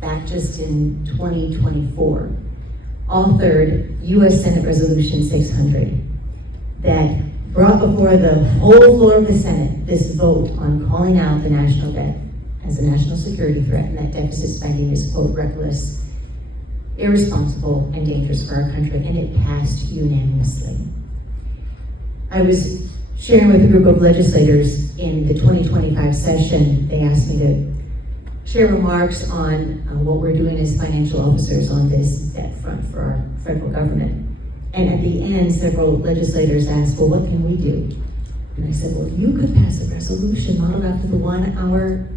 back just in 2024, authored U.S. Senate Resolution 600 that brought before the whole floor of the Senate this vote on calling out the national debt as a national security threat, and that deficit spending is, quote, reckless, irresponsible, and dangerous for our country, and it passed unanimously. I was sharing with a group of legislators in the 2025 session. They asked me to share remarks on what we're doing as financial officers on this debt front for our federal government. And at the end, several legislators asked, well, what can we do? And I said, well, you could pass a resolution modeled after the one our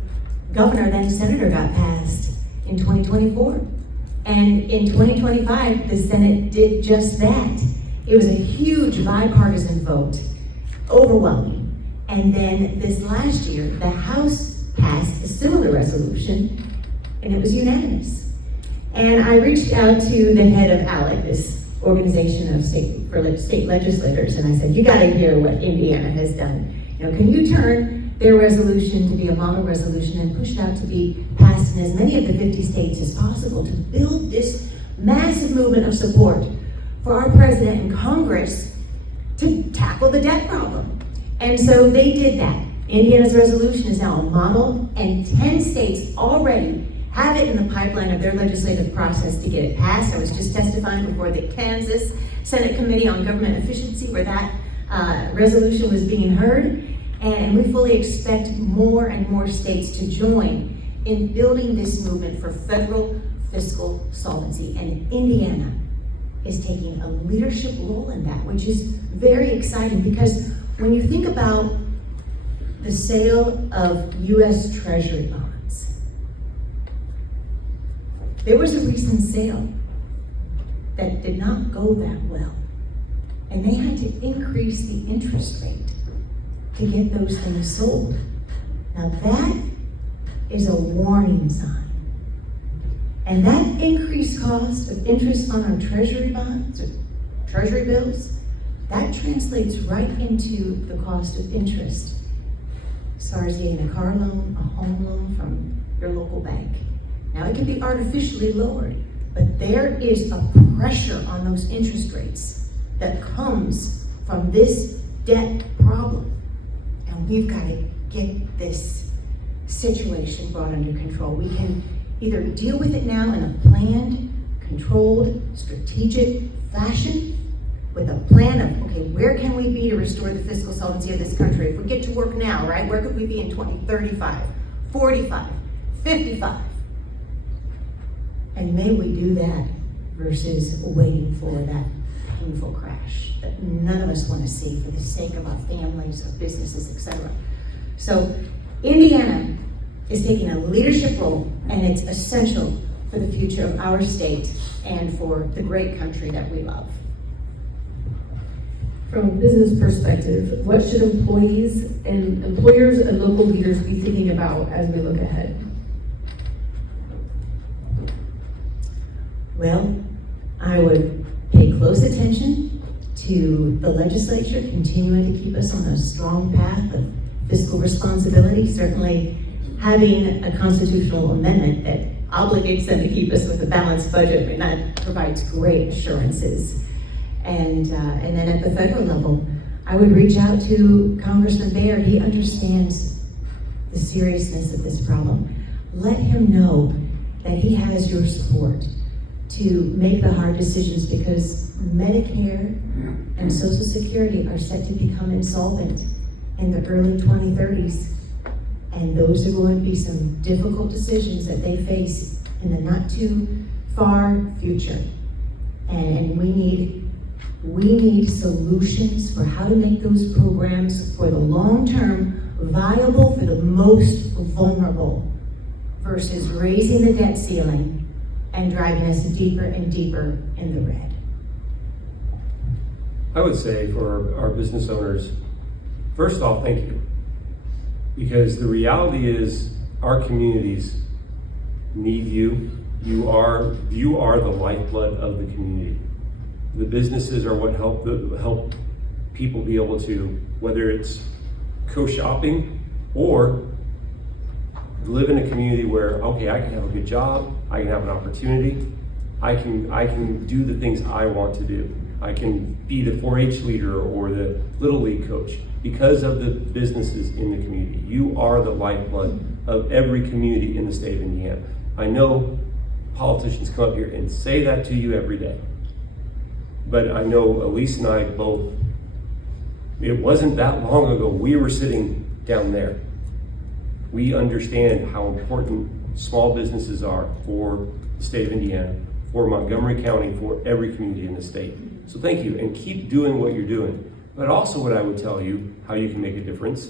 governor, then senator, got passed in 2024. And in 2025, the Senate did just that. It was a huge bipartisan vote, overwhelming. And then this last year, the House passed a similar resolution, and it was unanimous. And I reached out to the head of Elliott, this organization of state legislators, and I said, you gotta hear what Indiana has done. Can you turn their resolution to be a model resolution and push it out to be passed in as many of the 50 states as possible to build this massive movement of support for our president and Congress to tackle the debt problem? And so they did that. Indiana's resolution is now a model, and 10 states already have it in the pipeline of their legislative process to get it passed. I was just testifying before the Kansas Senate Committee on Government Efficiency where that resolution was being heard. And we fully expect more and more states to join in building this movement for federal fiscal solvency. And Indiana is taking a leadership role in that, which is very exciting, because when you think about the sale of U.S. Treasury bonds, there was a recent sale that did not go that well. And they had to increase the interest rate to get those things sold. Now that is a warning sign. And that increased cost of interest on our treasury bonds, or treasury bills, that translates right into the cost of interest as far as getting a car loan, a home loan from your local bank. Now it can be artificially lowered, but there is a pressure on those interest rates that comes from this debt problem. And we've got to get this situation brought under control. We can either deal with it now in a planned, controlled, strategic fashion, with a plan of, okay, where can we be to restore the fiscal solvency of this country? If we get to work now, right, where could we be in 2035, 45, 55? And may we do that versus waiting for that painful crash that none of us want to see for the sake of our families, our businesses, etc. So Indiana is taking a leadership role, and it's essential for the future of our state and for the great country that we love. From a business perspective, what should employees and employers and local leaders be thinking about as we look ahead? Well, I would pay close attention to the legislature continuing to keep us on a strong path of fiscal responsibility, certainly having a constitutional amendment that obligates them to keep us with a balanced budget, and that provides great assurances. And then at the federal level, I would reach out to Congressman Baird. He understands the seriousness of this problem. Let him know that he has your support to make the hard decisions, because Medicare and Social Security are set to become insolvent in the early 2030s. And those are going to be some difficult decisions that they face in the not too far future. And we need solutions for how to make those programs for the long term viable for the most vulnerable, versus raising the debt ceiling and driving us deeper and deeper in the red. I would say for our business owners, first off, thank you. Because the reality is our communities need you. You are the lifeblood of the community. The businesses are what help people be able to, whether it's co-shopping or live in a community where, okay, I can have a good job, I can have an opportunity, I can do the things I want to do. I can be the 4-H leader or the Little League coach because of the businesses in the community. You are the lifeblood of every community in the state of Indiana. I know politicians come up here and say that to you every day. But I know Elise and I both, it wasn't that long ago, we were sitting down there. We understand how important small businesses are for the state of Indiana, for Montgomery County, for every community in the state. So thank you, and keep doing what you're doing. But also what I would tell you, how you can make a difference,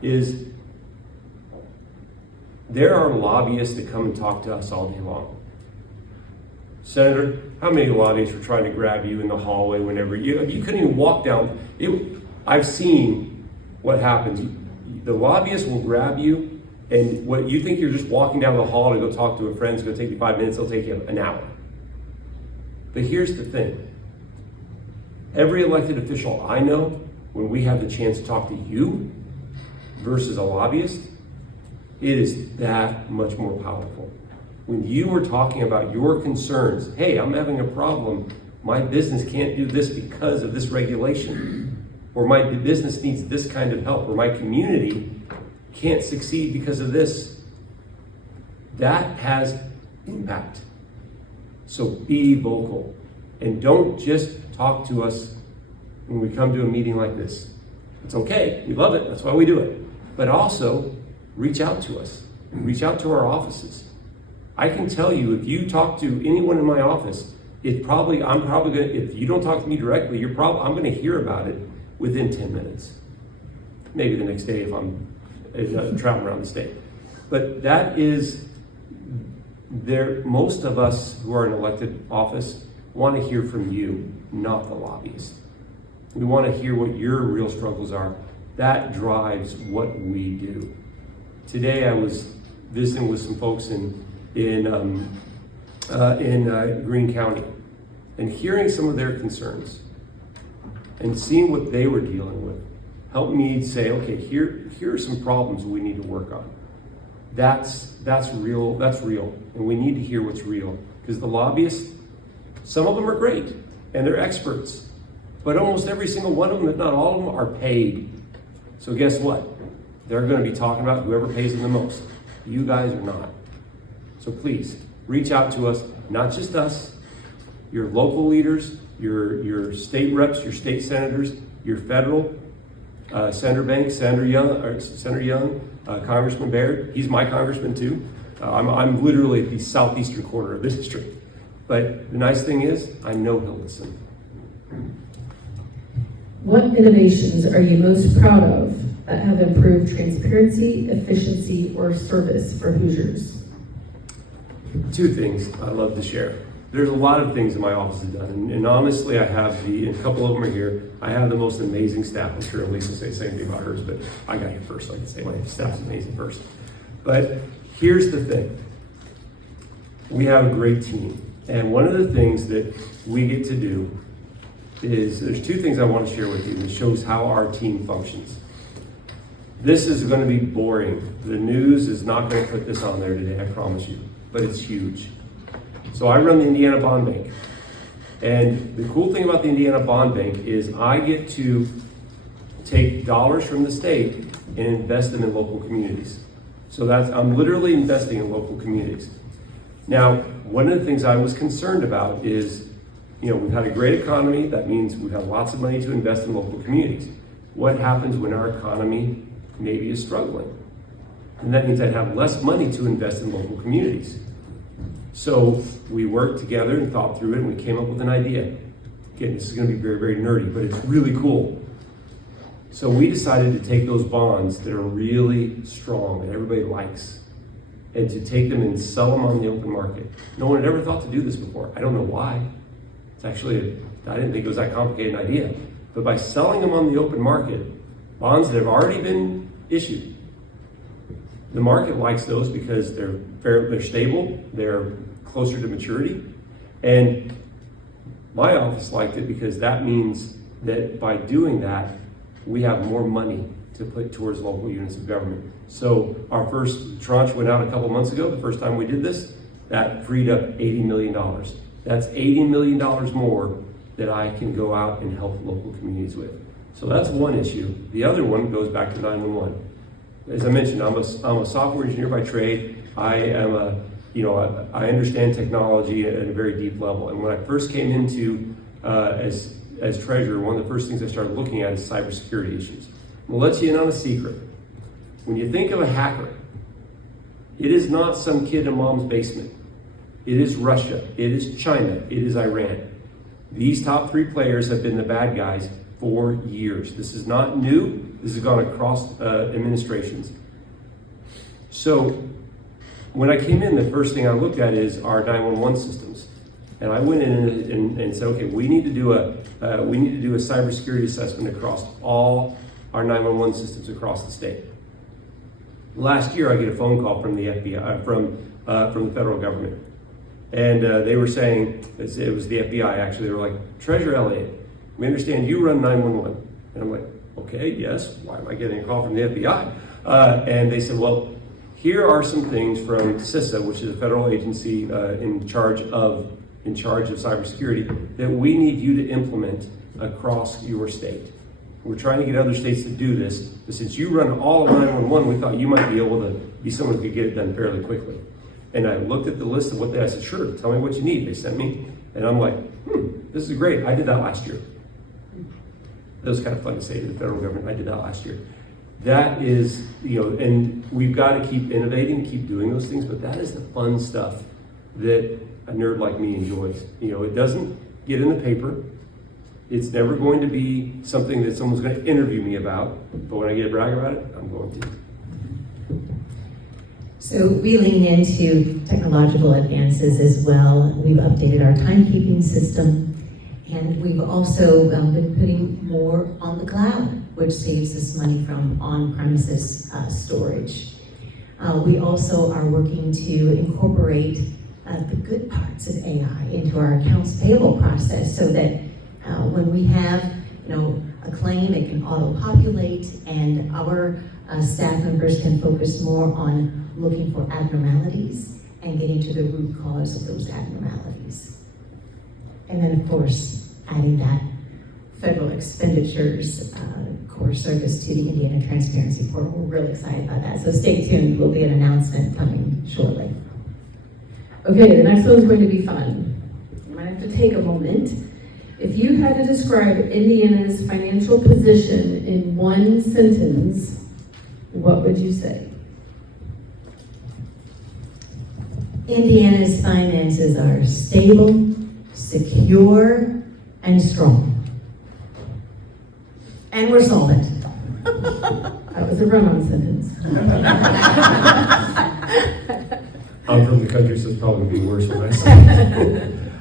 is there are lobbyists that come and talk to us all day long. Senator, how many lobbyists were trying to grab you in the hallway whenever you couldn't even walk down? I've seen what happens. The lobbyists will grab you, and what you think you're just walking down the hall to go talk to a friend, it's going to take you 5 minutes, it'll take you an hour. But here's the thing. Every elected official I know, when we have the chance to talk to you versus a lobbyist, it is that much more powerful. When you are talking about your concerns, hey, I'm having a problem, my business can't do this because of this regulation, or my business needs this kind of help, or my community can't succeed because of this, that has impact. So be vocal, and don't just talk to us when we come to a meeting like this. It's okay, we love it, that's why we do it. But also, reach out to us, reach out to our offices. I can tell you, if you talk to anyone in my office, I'm probably gonna, if you don't talk to me directly, I'm gonna hear about it within 10 minutes. Maybe the next day if I'm traveling around the state. But that is, most of us who are in elected office want to hear from you, not the lobbyists. We want to hear what your real struggles are. That drives what we do. Today I was visiting with some folks in Greene County and hearing some of their concerns and seeing what they were dealing with helped me say, okay, here are some problems we need to work on. That's real, and we need to hear what's real. Because the lobbyists, some of them are great, and they're experts, but almost every single one of them, if not all of them, are paid. So guess what? They're gonna be talking about whoever pays them the most. You guys are not. So please, reach out to us, not just us, your local leaders, your state reps, your state senators, your federal, Senator Banks, Senator Young, Congressman Baird. He's my congressman too. I'm literally at the southeastern corner of the district. But the nice thing is, I know he'll listen. What innovations are you most proud of that have improved transparency, efficiency, or service for Hoosiers? Two things I love to share. There's a lot of things that my office has done, and honestly, I have a couple of them are here. I have the most amazing staff. I'm sure Elise will say the same thing about hers, but I got here first, so I can say my staff's amazing first. But here's the thing. We have a great team, and one of the things that we get to do is, there's two things I want to share with you that shows how our team functions. This is going to be boring. The news is not going to put this on there today, I promise you, but it's huge. So I run the Indiana Bond Bank. And the cool thing about the Indiana Bond Bank is I get to take dollars from the state and invest them in local communities. So I'm literally investing in local communities. Now, one of the things I was concerned about is, we've had a great economy. That means we've had lots of money to invest in local communities. What happens when our economy maybe is struggling? And that means I'd have less money to invest in local communities. So we worked together and thought through it, and we came up with an idea. Again, this is going to be very, very nerdy, but it's really cool. So we decided to take those bonds that are really strong, that everybody likes, and to take them and sell them on the open market. No one had ever thought to do this before. I don't know why. It's actually, I didn't think it was that complicated an idea. But by selling them on the open market, bonds that have already been issued, the market likes those because they're stable, they're closer to maturity, and my office liked it because that means that by doing that, we have more money to put towards local units of government. So our first tranche went out a couple months ago, the first time we did this, that freed up $80 million. That's $80 million more that I can go out and help local communities with. So that's one issue. The other one goes back to 911. As I mentioned, I'm a software engineer by trade. I understand technology at a very deep level. And when I first came into as treasurer, one of the first things I started looking at is cybersecurity issues. I'll let you in on a secret. When you think of a hacker, it is not some kid in mom's basement. It is Russia, it is China, it is Iran. These top three players have been the bad guys for years. This is not new. This has gone across administrations. So when I came in, the first thing I looked at is our 911 systems. And I went in and said, okay, we need to do a cybersecurity assessment across all our 911 systems across the state. Last year, I get a phone call from the FBI, from the federal government. And they were saying, it was the FBI actually, they were like, Treasurer Elliott, we understand you run 911. And I'm like, okay, yes, why am I getting a call from the FBI? And they said, well, here are some things from CISA, which is a federal agency in charge of cybersecurity, that we need you to implement across your state. We're trying to get other states to do this, but since you run all of 911, we thought you might be able to be someone who could get it done fairly quickly. And I looked at the list of what I said, sure, tell me what you need. They sent me, and I'm like, this is great. I did that last year. That was kind of fun to say to the federal government. I did that last year. That is, and we've got to keep innovating, keep doing those things, but that is the fun stuff that a nerd like me enjoys. It doesn't get in the paper. It's never going to be something that someone's going to interview me about, but when I get to brag about it, I'm going to. So we lean into technological advances as well. We've updated our timekeeping system, and we've also been putting more on the cloud, which saves us money from on-premises storage. We also are working to incorporate the good parts of AI into our accounts payable process so that when we have a claim, it can auto-populate, and our staff members can focus more on looking for abnormalities and getting to the root cause of those abnormalities. And then, of course, adding that federal expenditures core service to the Indiana Transparency Portal. We're really excited about that. So stay tuned. There will be an announcement coming shortly. Okay, the next one's going to be fun. You might have to take a moment. If you had to describe Indiana's financial position in one sentence, what would you say? Indiana's finances are stable, secure, and strong. And we're solvent. That was a run-on sentence. I'm from the country, so it's probably going to be worse when I say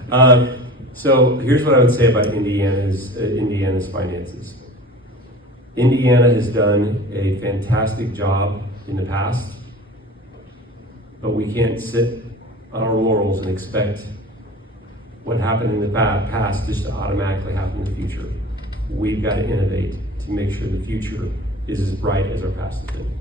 it. So here's what I would say about Indiana's finances. Indiana has done a fantastic job in the past, but we can't sit on our laurels and expect what happened in the past just to automatically happen in the future. We've got to innovate to make sure the future is as bright as our past has been.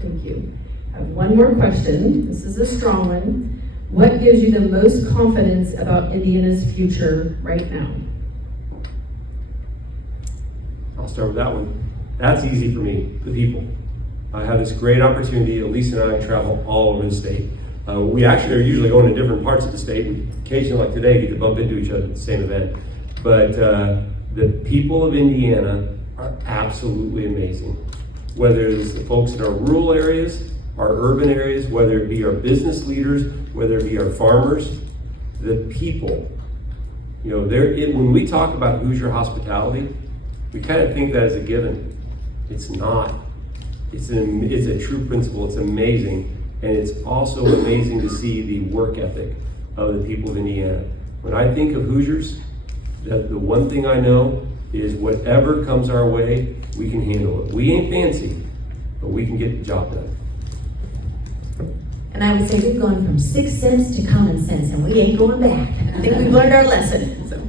Thank you. I have one more question. This is a strong one. What gives you the most confidence about Indiana's future right now? I'll start with that one. That's easy for me, the people. I have this great opportunity. Elise and I travel all over the state. We actually are usually going to different parts of the state. We occasionally, like today, get to bump into each other at the same event. But the people of Indiana are absolutely amazing. Whether it's the folks in our rural areas, our urban areas, whether it be our business leaders, whether it be our farmers, the people. When we talk about Hoosier hospitality, we kind of think that as a given. It's not. It's a true principle. It's amazing. And it's also amazing to see the work ethic of the people of Indiana. When I think of Hoosiers, the one thing I know is whatever comes our way, we can handle it. We ain't fancy, but we can get the job done. And I would say we've gone from 6 cents to common sense, and we ain't going back. I think we've learned our lesson. So.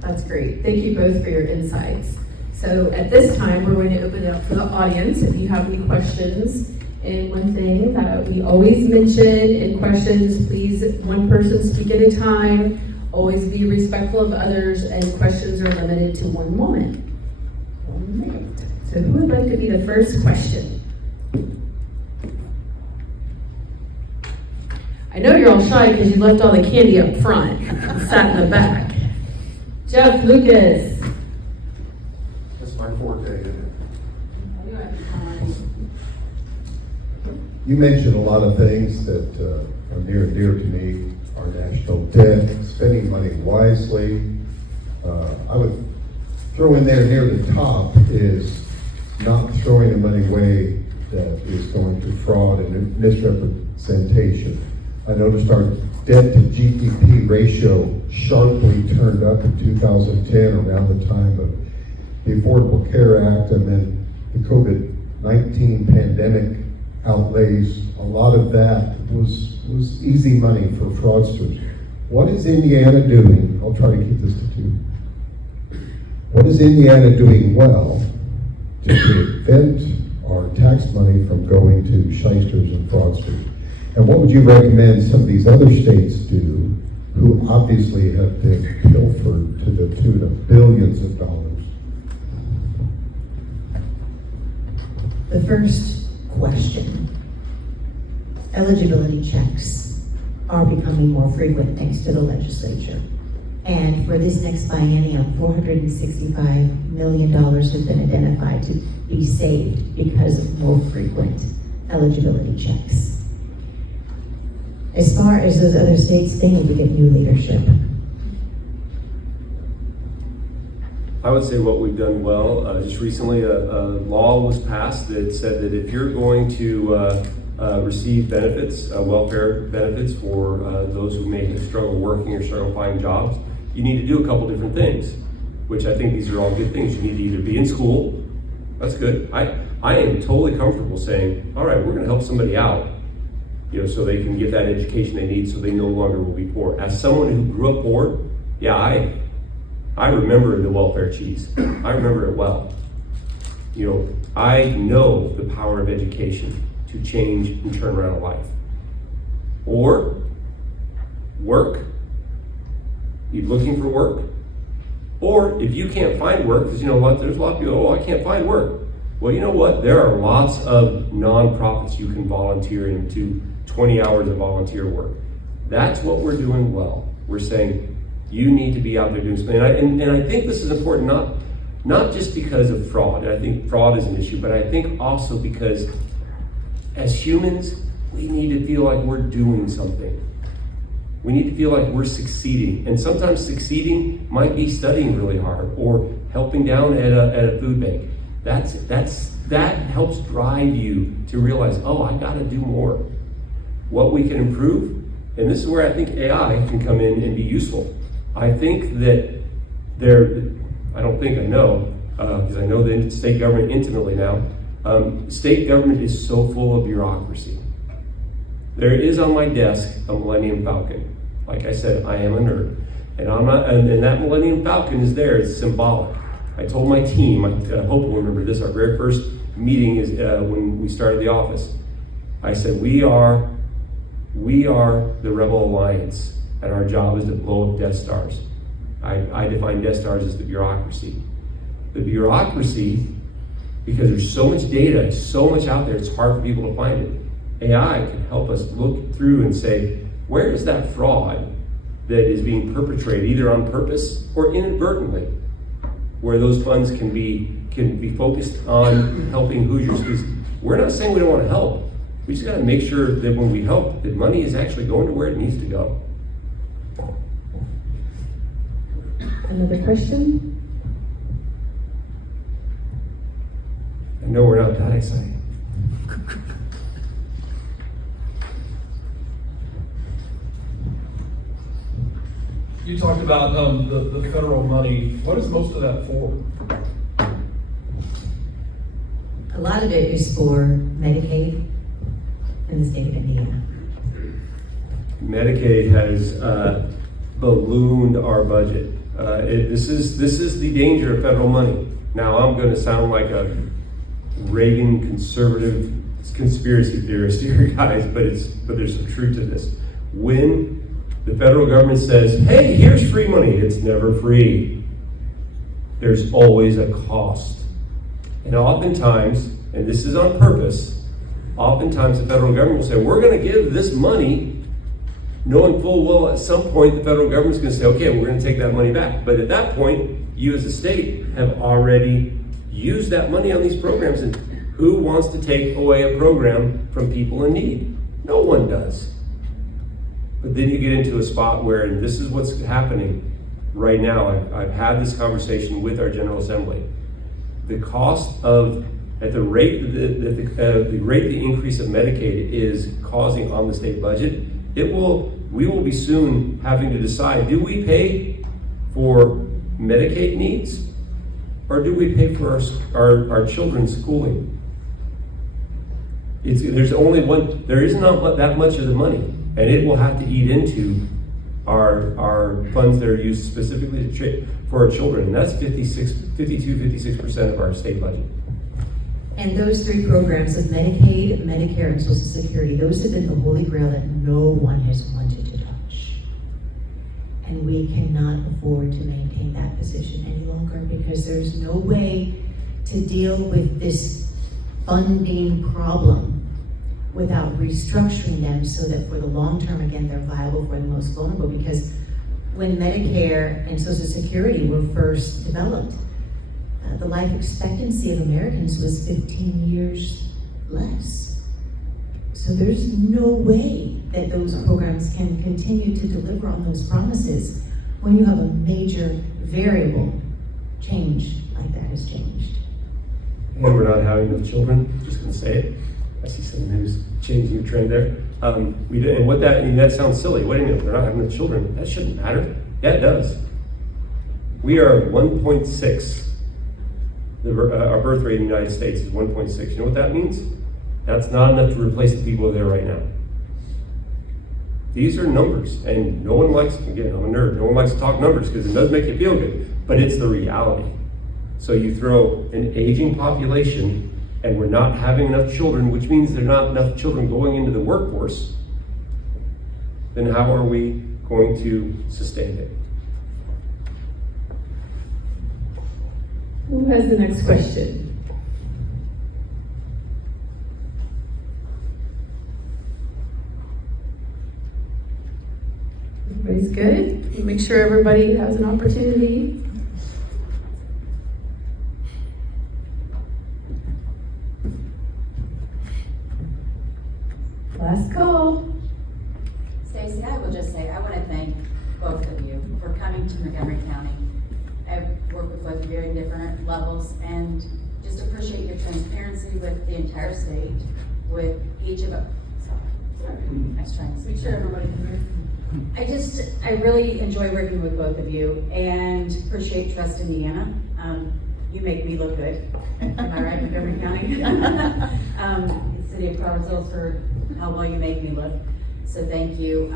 That's great. Thank you both for your insights. So at this time, we're going to open it up for the audience. If you have any questions, and one thing that we always mention in questions, please, one person speak at a time. Always be respectful of others, and questions are limited to 1 moment. All right. So who would like to be the first question? I know you're all shy because you left all the candy up front and sat in the back. Jeff Lucas. That's my forte. You mentioned a lot of things that are near and dear to me. Our national debt, spending money wisely. I would throw in there near the top is not throwing the money away that is going to fraud and misrepresentation. I noticed our debt to GDP ratio sharply turned up in 2010 around the time of the Affordable Care Act, and then the COVID-19 pandemic outlays. A lot of that was easy money for fraudsters. What is Indiana doing? I'll try to keep this to 2. What is Indiana doing well to prevent our tax money from going to shysters and fraudsters? And what would you recommend some of these other states do who obviously have been pilfered to the tune of billions of dollars? The first question. Eligibility checks are becoming more frequent thanks to the legislature. And for this next biennium, $465 million has been identified to be saved because of more frequent eligibility checks. As far as those other states, they need to get new leadership. I would say what we've done well, just recently a law was passed that said that if you're going to receive benefits, welfare benefits for those who may have struggled working or struggle finding jobs, you need to do a couple different things, which I think these are all good things. You need to either be in school, that's good. I am totally comfortable saying, all right, we're gonna help somebody out, so they can get that education they need so they no longer will be poor. As someone who grew up poor, yeah, I remember the welfare cheese. I remember it well. I know the power of education to change and turn around a life. Or work, you're looking for work. Or if you can't find work, because there's a lot of people, I can't find work. Well, you know what? There are lots of nonprofits you can volunteer into 20 hours of volunteer work. That's what we're doing well. We're saying, you need to be out there doing something. And I think this is important, not just because of fraud. I think fraud is an issue, but I think also because as humans, we need to feel like we're doing something. We need to feel like we're succeeding. And sometimes succeeding might be studying really hard or helping down at a food bank. That helps drive you to realize, I gotta do more. What we can improve, and this is where I think AI can come in and be useful. I think that I know, because I know the state government intimately now, state government is so full of bureaucracy. There is on my desk a Millennium Falcon. Like I said, I am a nerd. And that Millennium Falcon is there, it's symbolic. I told my team, I hope you'll remember this, our very first meeting is when we started the office. I said, we are the Rebel Alliance, and our job is to blow up Death Stars. I define Death Stars as the bureaucracy. The bureaucracy, because there's so much data, so much out there, it's hard for people to find it. AI can help us look through and say, where is that fraud that is being perpetrated, either on purpose or inadvertently, where those funds can be focused on helping Hoosiers. Because we're not saying we don't want to help. We just got to make sure that when we help, that money is actually going to where it needs to go. Another question? I know we're not that excited. You talked about the federal money. What is most of that for? A lot of it is for Medicaid in the state of Indiana. Medicaid has ballooned our budget. This is the danger of federal money. Now, I'm going to sound like a Reagan conservative conspiracy theorist here, guys, but there's some truth to this. When the federal government says, hey, here's free money, it's never free. There's always a cost. And oftentimes, and this is on purpose, oftentimes the federal government will say, we're going to give this money, knowing full well at some point the federal government's going to say, okay, we're going to take that money back. But at that point, you as a state have already used that money on these programs. And who wants to take away a program from people in need? No one does. But then you get into a spot where, and this is what's happening right now, I've had this conversation with our General Assembly. The cost of, at the rate the increase of Medicaid is causing on the state budget, we will be soon having to decide, do we pay for Medicaid needs or do we pay for our children's schooling? There is not that much of the money, and it will have to eat into our funds that are used specifically for our children, and that's 56% of our state budget. And those three programs of Medicaid, Medicare, and Social Security, those have been the holy grail that no one has wanted to touch. And we cannot afford to maintain that position any longer because there's no way to deal with this funding problem without restructuring them so that for the long term, again, they're viable for the most vulnerable. Because when Medicare and Social Security were first developed, the life expectancy of Americans was 15 years less. So there's no way that those programs can continue to deliver on those promises when you have a major variable change like that has changed. And we're not having enough children, just gonna say it. I see someone who's changing the trend there. That sounds silly. Wait a minute, they're not having enough children. That shouldn't matter. Yeah, it does. We are 1.6. Our birth rate in the United States is 1.6. You know what that means? That's not enough to replace the people there right now. These are numbers, and no one likes, again, I'm a nerd, no one likes to talk numbers because it does make you feel good, but it's the reality. So you throw an aging population, and we're not having enough children, which means there are not enough children going into the workforce, then how are we going to sustain it? Who has the next question? Everybody's good? We'll make sure everybody has an opportunity. Last call. Stacy, I will just say, I want to thank both of you for coming to Montgomery County. I've worked with both of you in different levels and just appreciate your transparency with the entire state, with each of us. Sorry, I was trying to make sure everybody can hear. I really enjoy working with both of you and appreciate Trust Indiana. You make me look good. Am I right, Montgomery County? City of Crawfordsville for how well you make me look. So thank you.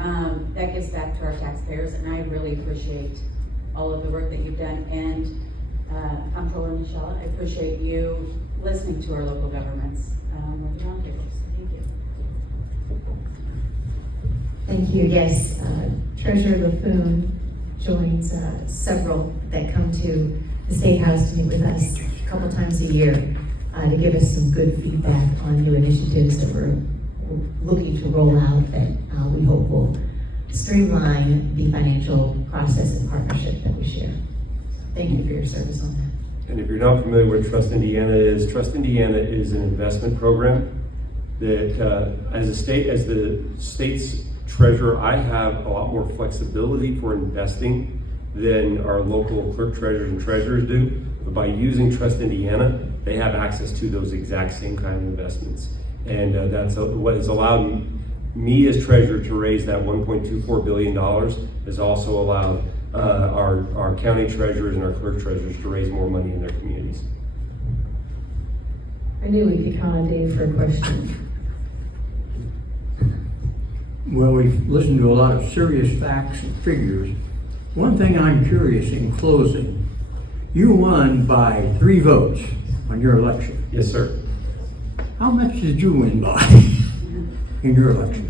That gives back to our taxpayers, and I really appreciate all of the work that you've done. And Comptroller Nieshalla, I appreciate you listening to our local governments with the roundtables. Thank you. Thank you. Yes, Treasurer LaFoon joins several that come to the State House to meet with us a couple times a year to give us some good feedback on new initiatives that we're looking to roll out that we hope will streamline the financial process and partnership that we share. Thank you for your service on that. And if you're not familiar with Trust Indiana is an investment program that as the state's treasurer, I have a lot more flexibility for investing than our local clerk treasurers and treasurers do. But by using Trust Indiana, they have access to those exact same kind of investments. And that's what has allowed me as treasurer to raise that $1.24 billion, has also allowed our county treasurers and our clerk treasurers to raise more money in their communities. I knew we could count on Dave for a question. Well, we've listened to a lot of serious facts and figures. One thing I'm curious in closing, you won by 3 votes on your election. Yes, sir. How much did you win by in your election?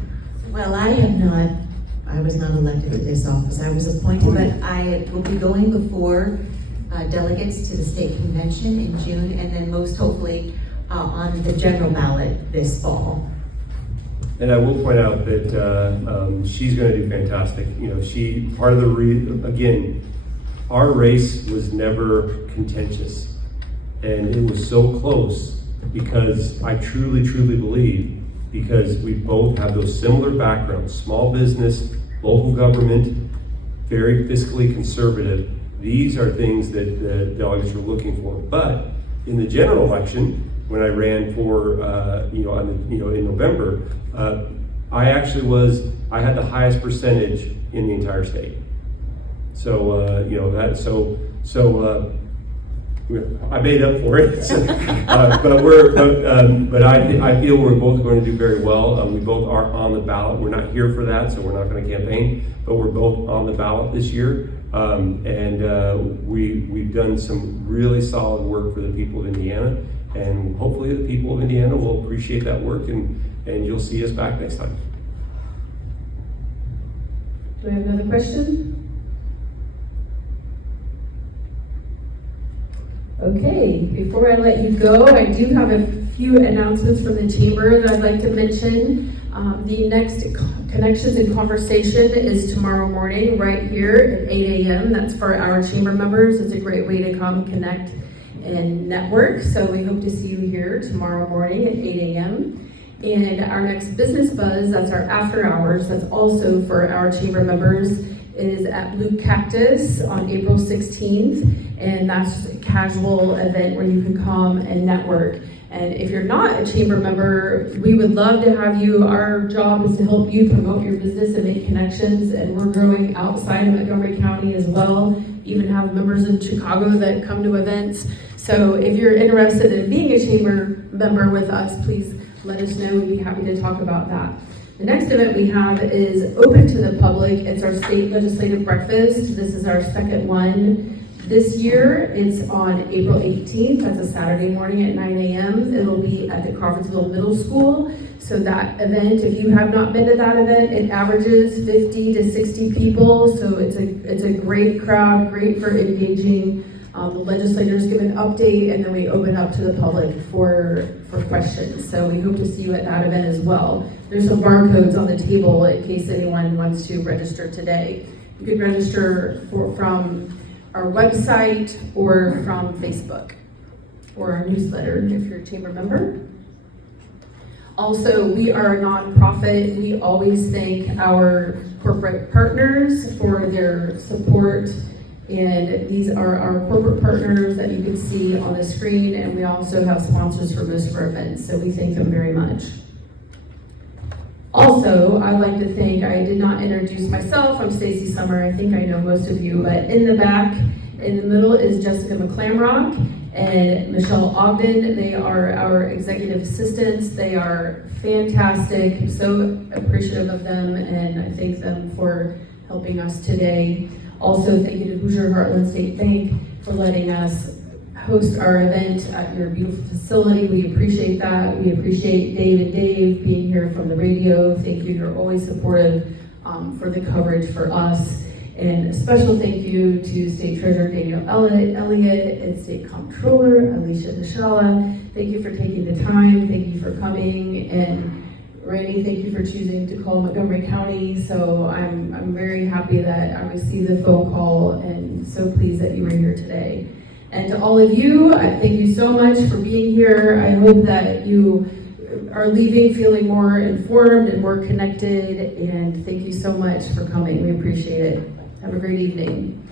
Well, I was not elected to this office. I was appointed, but I will be going before delegates to the state convention in June, and then most hopefully on the general ballot this fall. And I will point out that she's going to do fantastic. You know, part of the again, our race was never contentious, and it was so close because I truly, truly believe, because we both have those similar backgrounds: small business, local government, very fiscally conservative. These are things that the delegates are looking for. But in the general election, when I ran for, in November, I had the highest percentage in the entire state. So, I made up for it. But I feel we're both going to do very well. We both are on the ballot. We're not here for that, so we're not going to campaign, but we're both on the ballot this year. We've done some really solid work for the people of Indiana, and hopefully the people of Indiana will appreciate that work, and you'll see us back next time. Do we have another question? Okay, before I let you go, I do have a few announcements from the chamber that I'd like to mention. The next Connections and Conversation is tomorrow morning right here at 8 a.m. That's for our chamber members. It's a great way to come connect and network. So we hope to see you here tomorrow morning at 8 a.m. And our next Business Buzz, that's our after hours, that's also for our chamber members, is at Blue Cactus on April 16th. And that's just a casual event where you can come and network. And if you're not a chamber member, we would love to have you. Our job is to help you promote your business and make connections. And we're growing outside of Montgomery County as well. Even have members in Chicago that come to events. So if you're interested in being a chamber member with us, please let us know. We'd be happy to talk about that. The next event we have is open to the public. It's our state legislative breakfast. This is our second one. This year, it's on April 18th. That's a Saturday morning at 9 a.m. It'll be at the Crawfordsville Middle School. So that event, if you have not been to that event, it averages 50 to 60 people. So it's a great crowd, great for engaging. The legislators give an update, and then we open up to the public for questions. So we hope to see you at that event as well. There's some barcodes on the table in case anyone wants to register today. You can register from our website or from Facebook or our newsletter if you're a chamber member. Also, we are a nonprofit. We always thank our corporate partners for their support. And these are our corporate partners that you can see on the screen. And we also have sponsors for most of our events. So we thank them very much. Also, I'd like to thank, I did not introduce myself, I'm Stacy Sommer, I think I know most of you, but in the back, in the middle is Jessica McClamrock and Michelle Ogden. They are our executive assistants. They are fantastic. I'm so appreciative of them, and I thank them for helping us today. Also, thank you to Hoosier Heartland State Bank for letting us host our event at your beautiful facility. We appreciate that. We appreciate Dave and Dave being here from the radio. Thank you. You're always supportive for the coverage for us. And a special thank you to State Treasurer Daniel Elliott and State Comptroller Elise Nieshalla. Thank you for taking the time. Thank you for coming. And Randy, thank you for choosing to call Montgomery County. So I'm very happy that I received the phone call and so pleased that you were here today. And to all of you, I thank you so much for being here. I hope that you are leaving feeling more informed and more connected. And thank you so much for coming. We appreciate it. Have a great evening.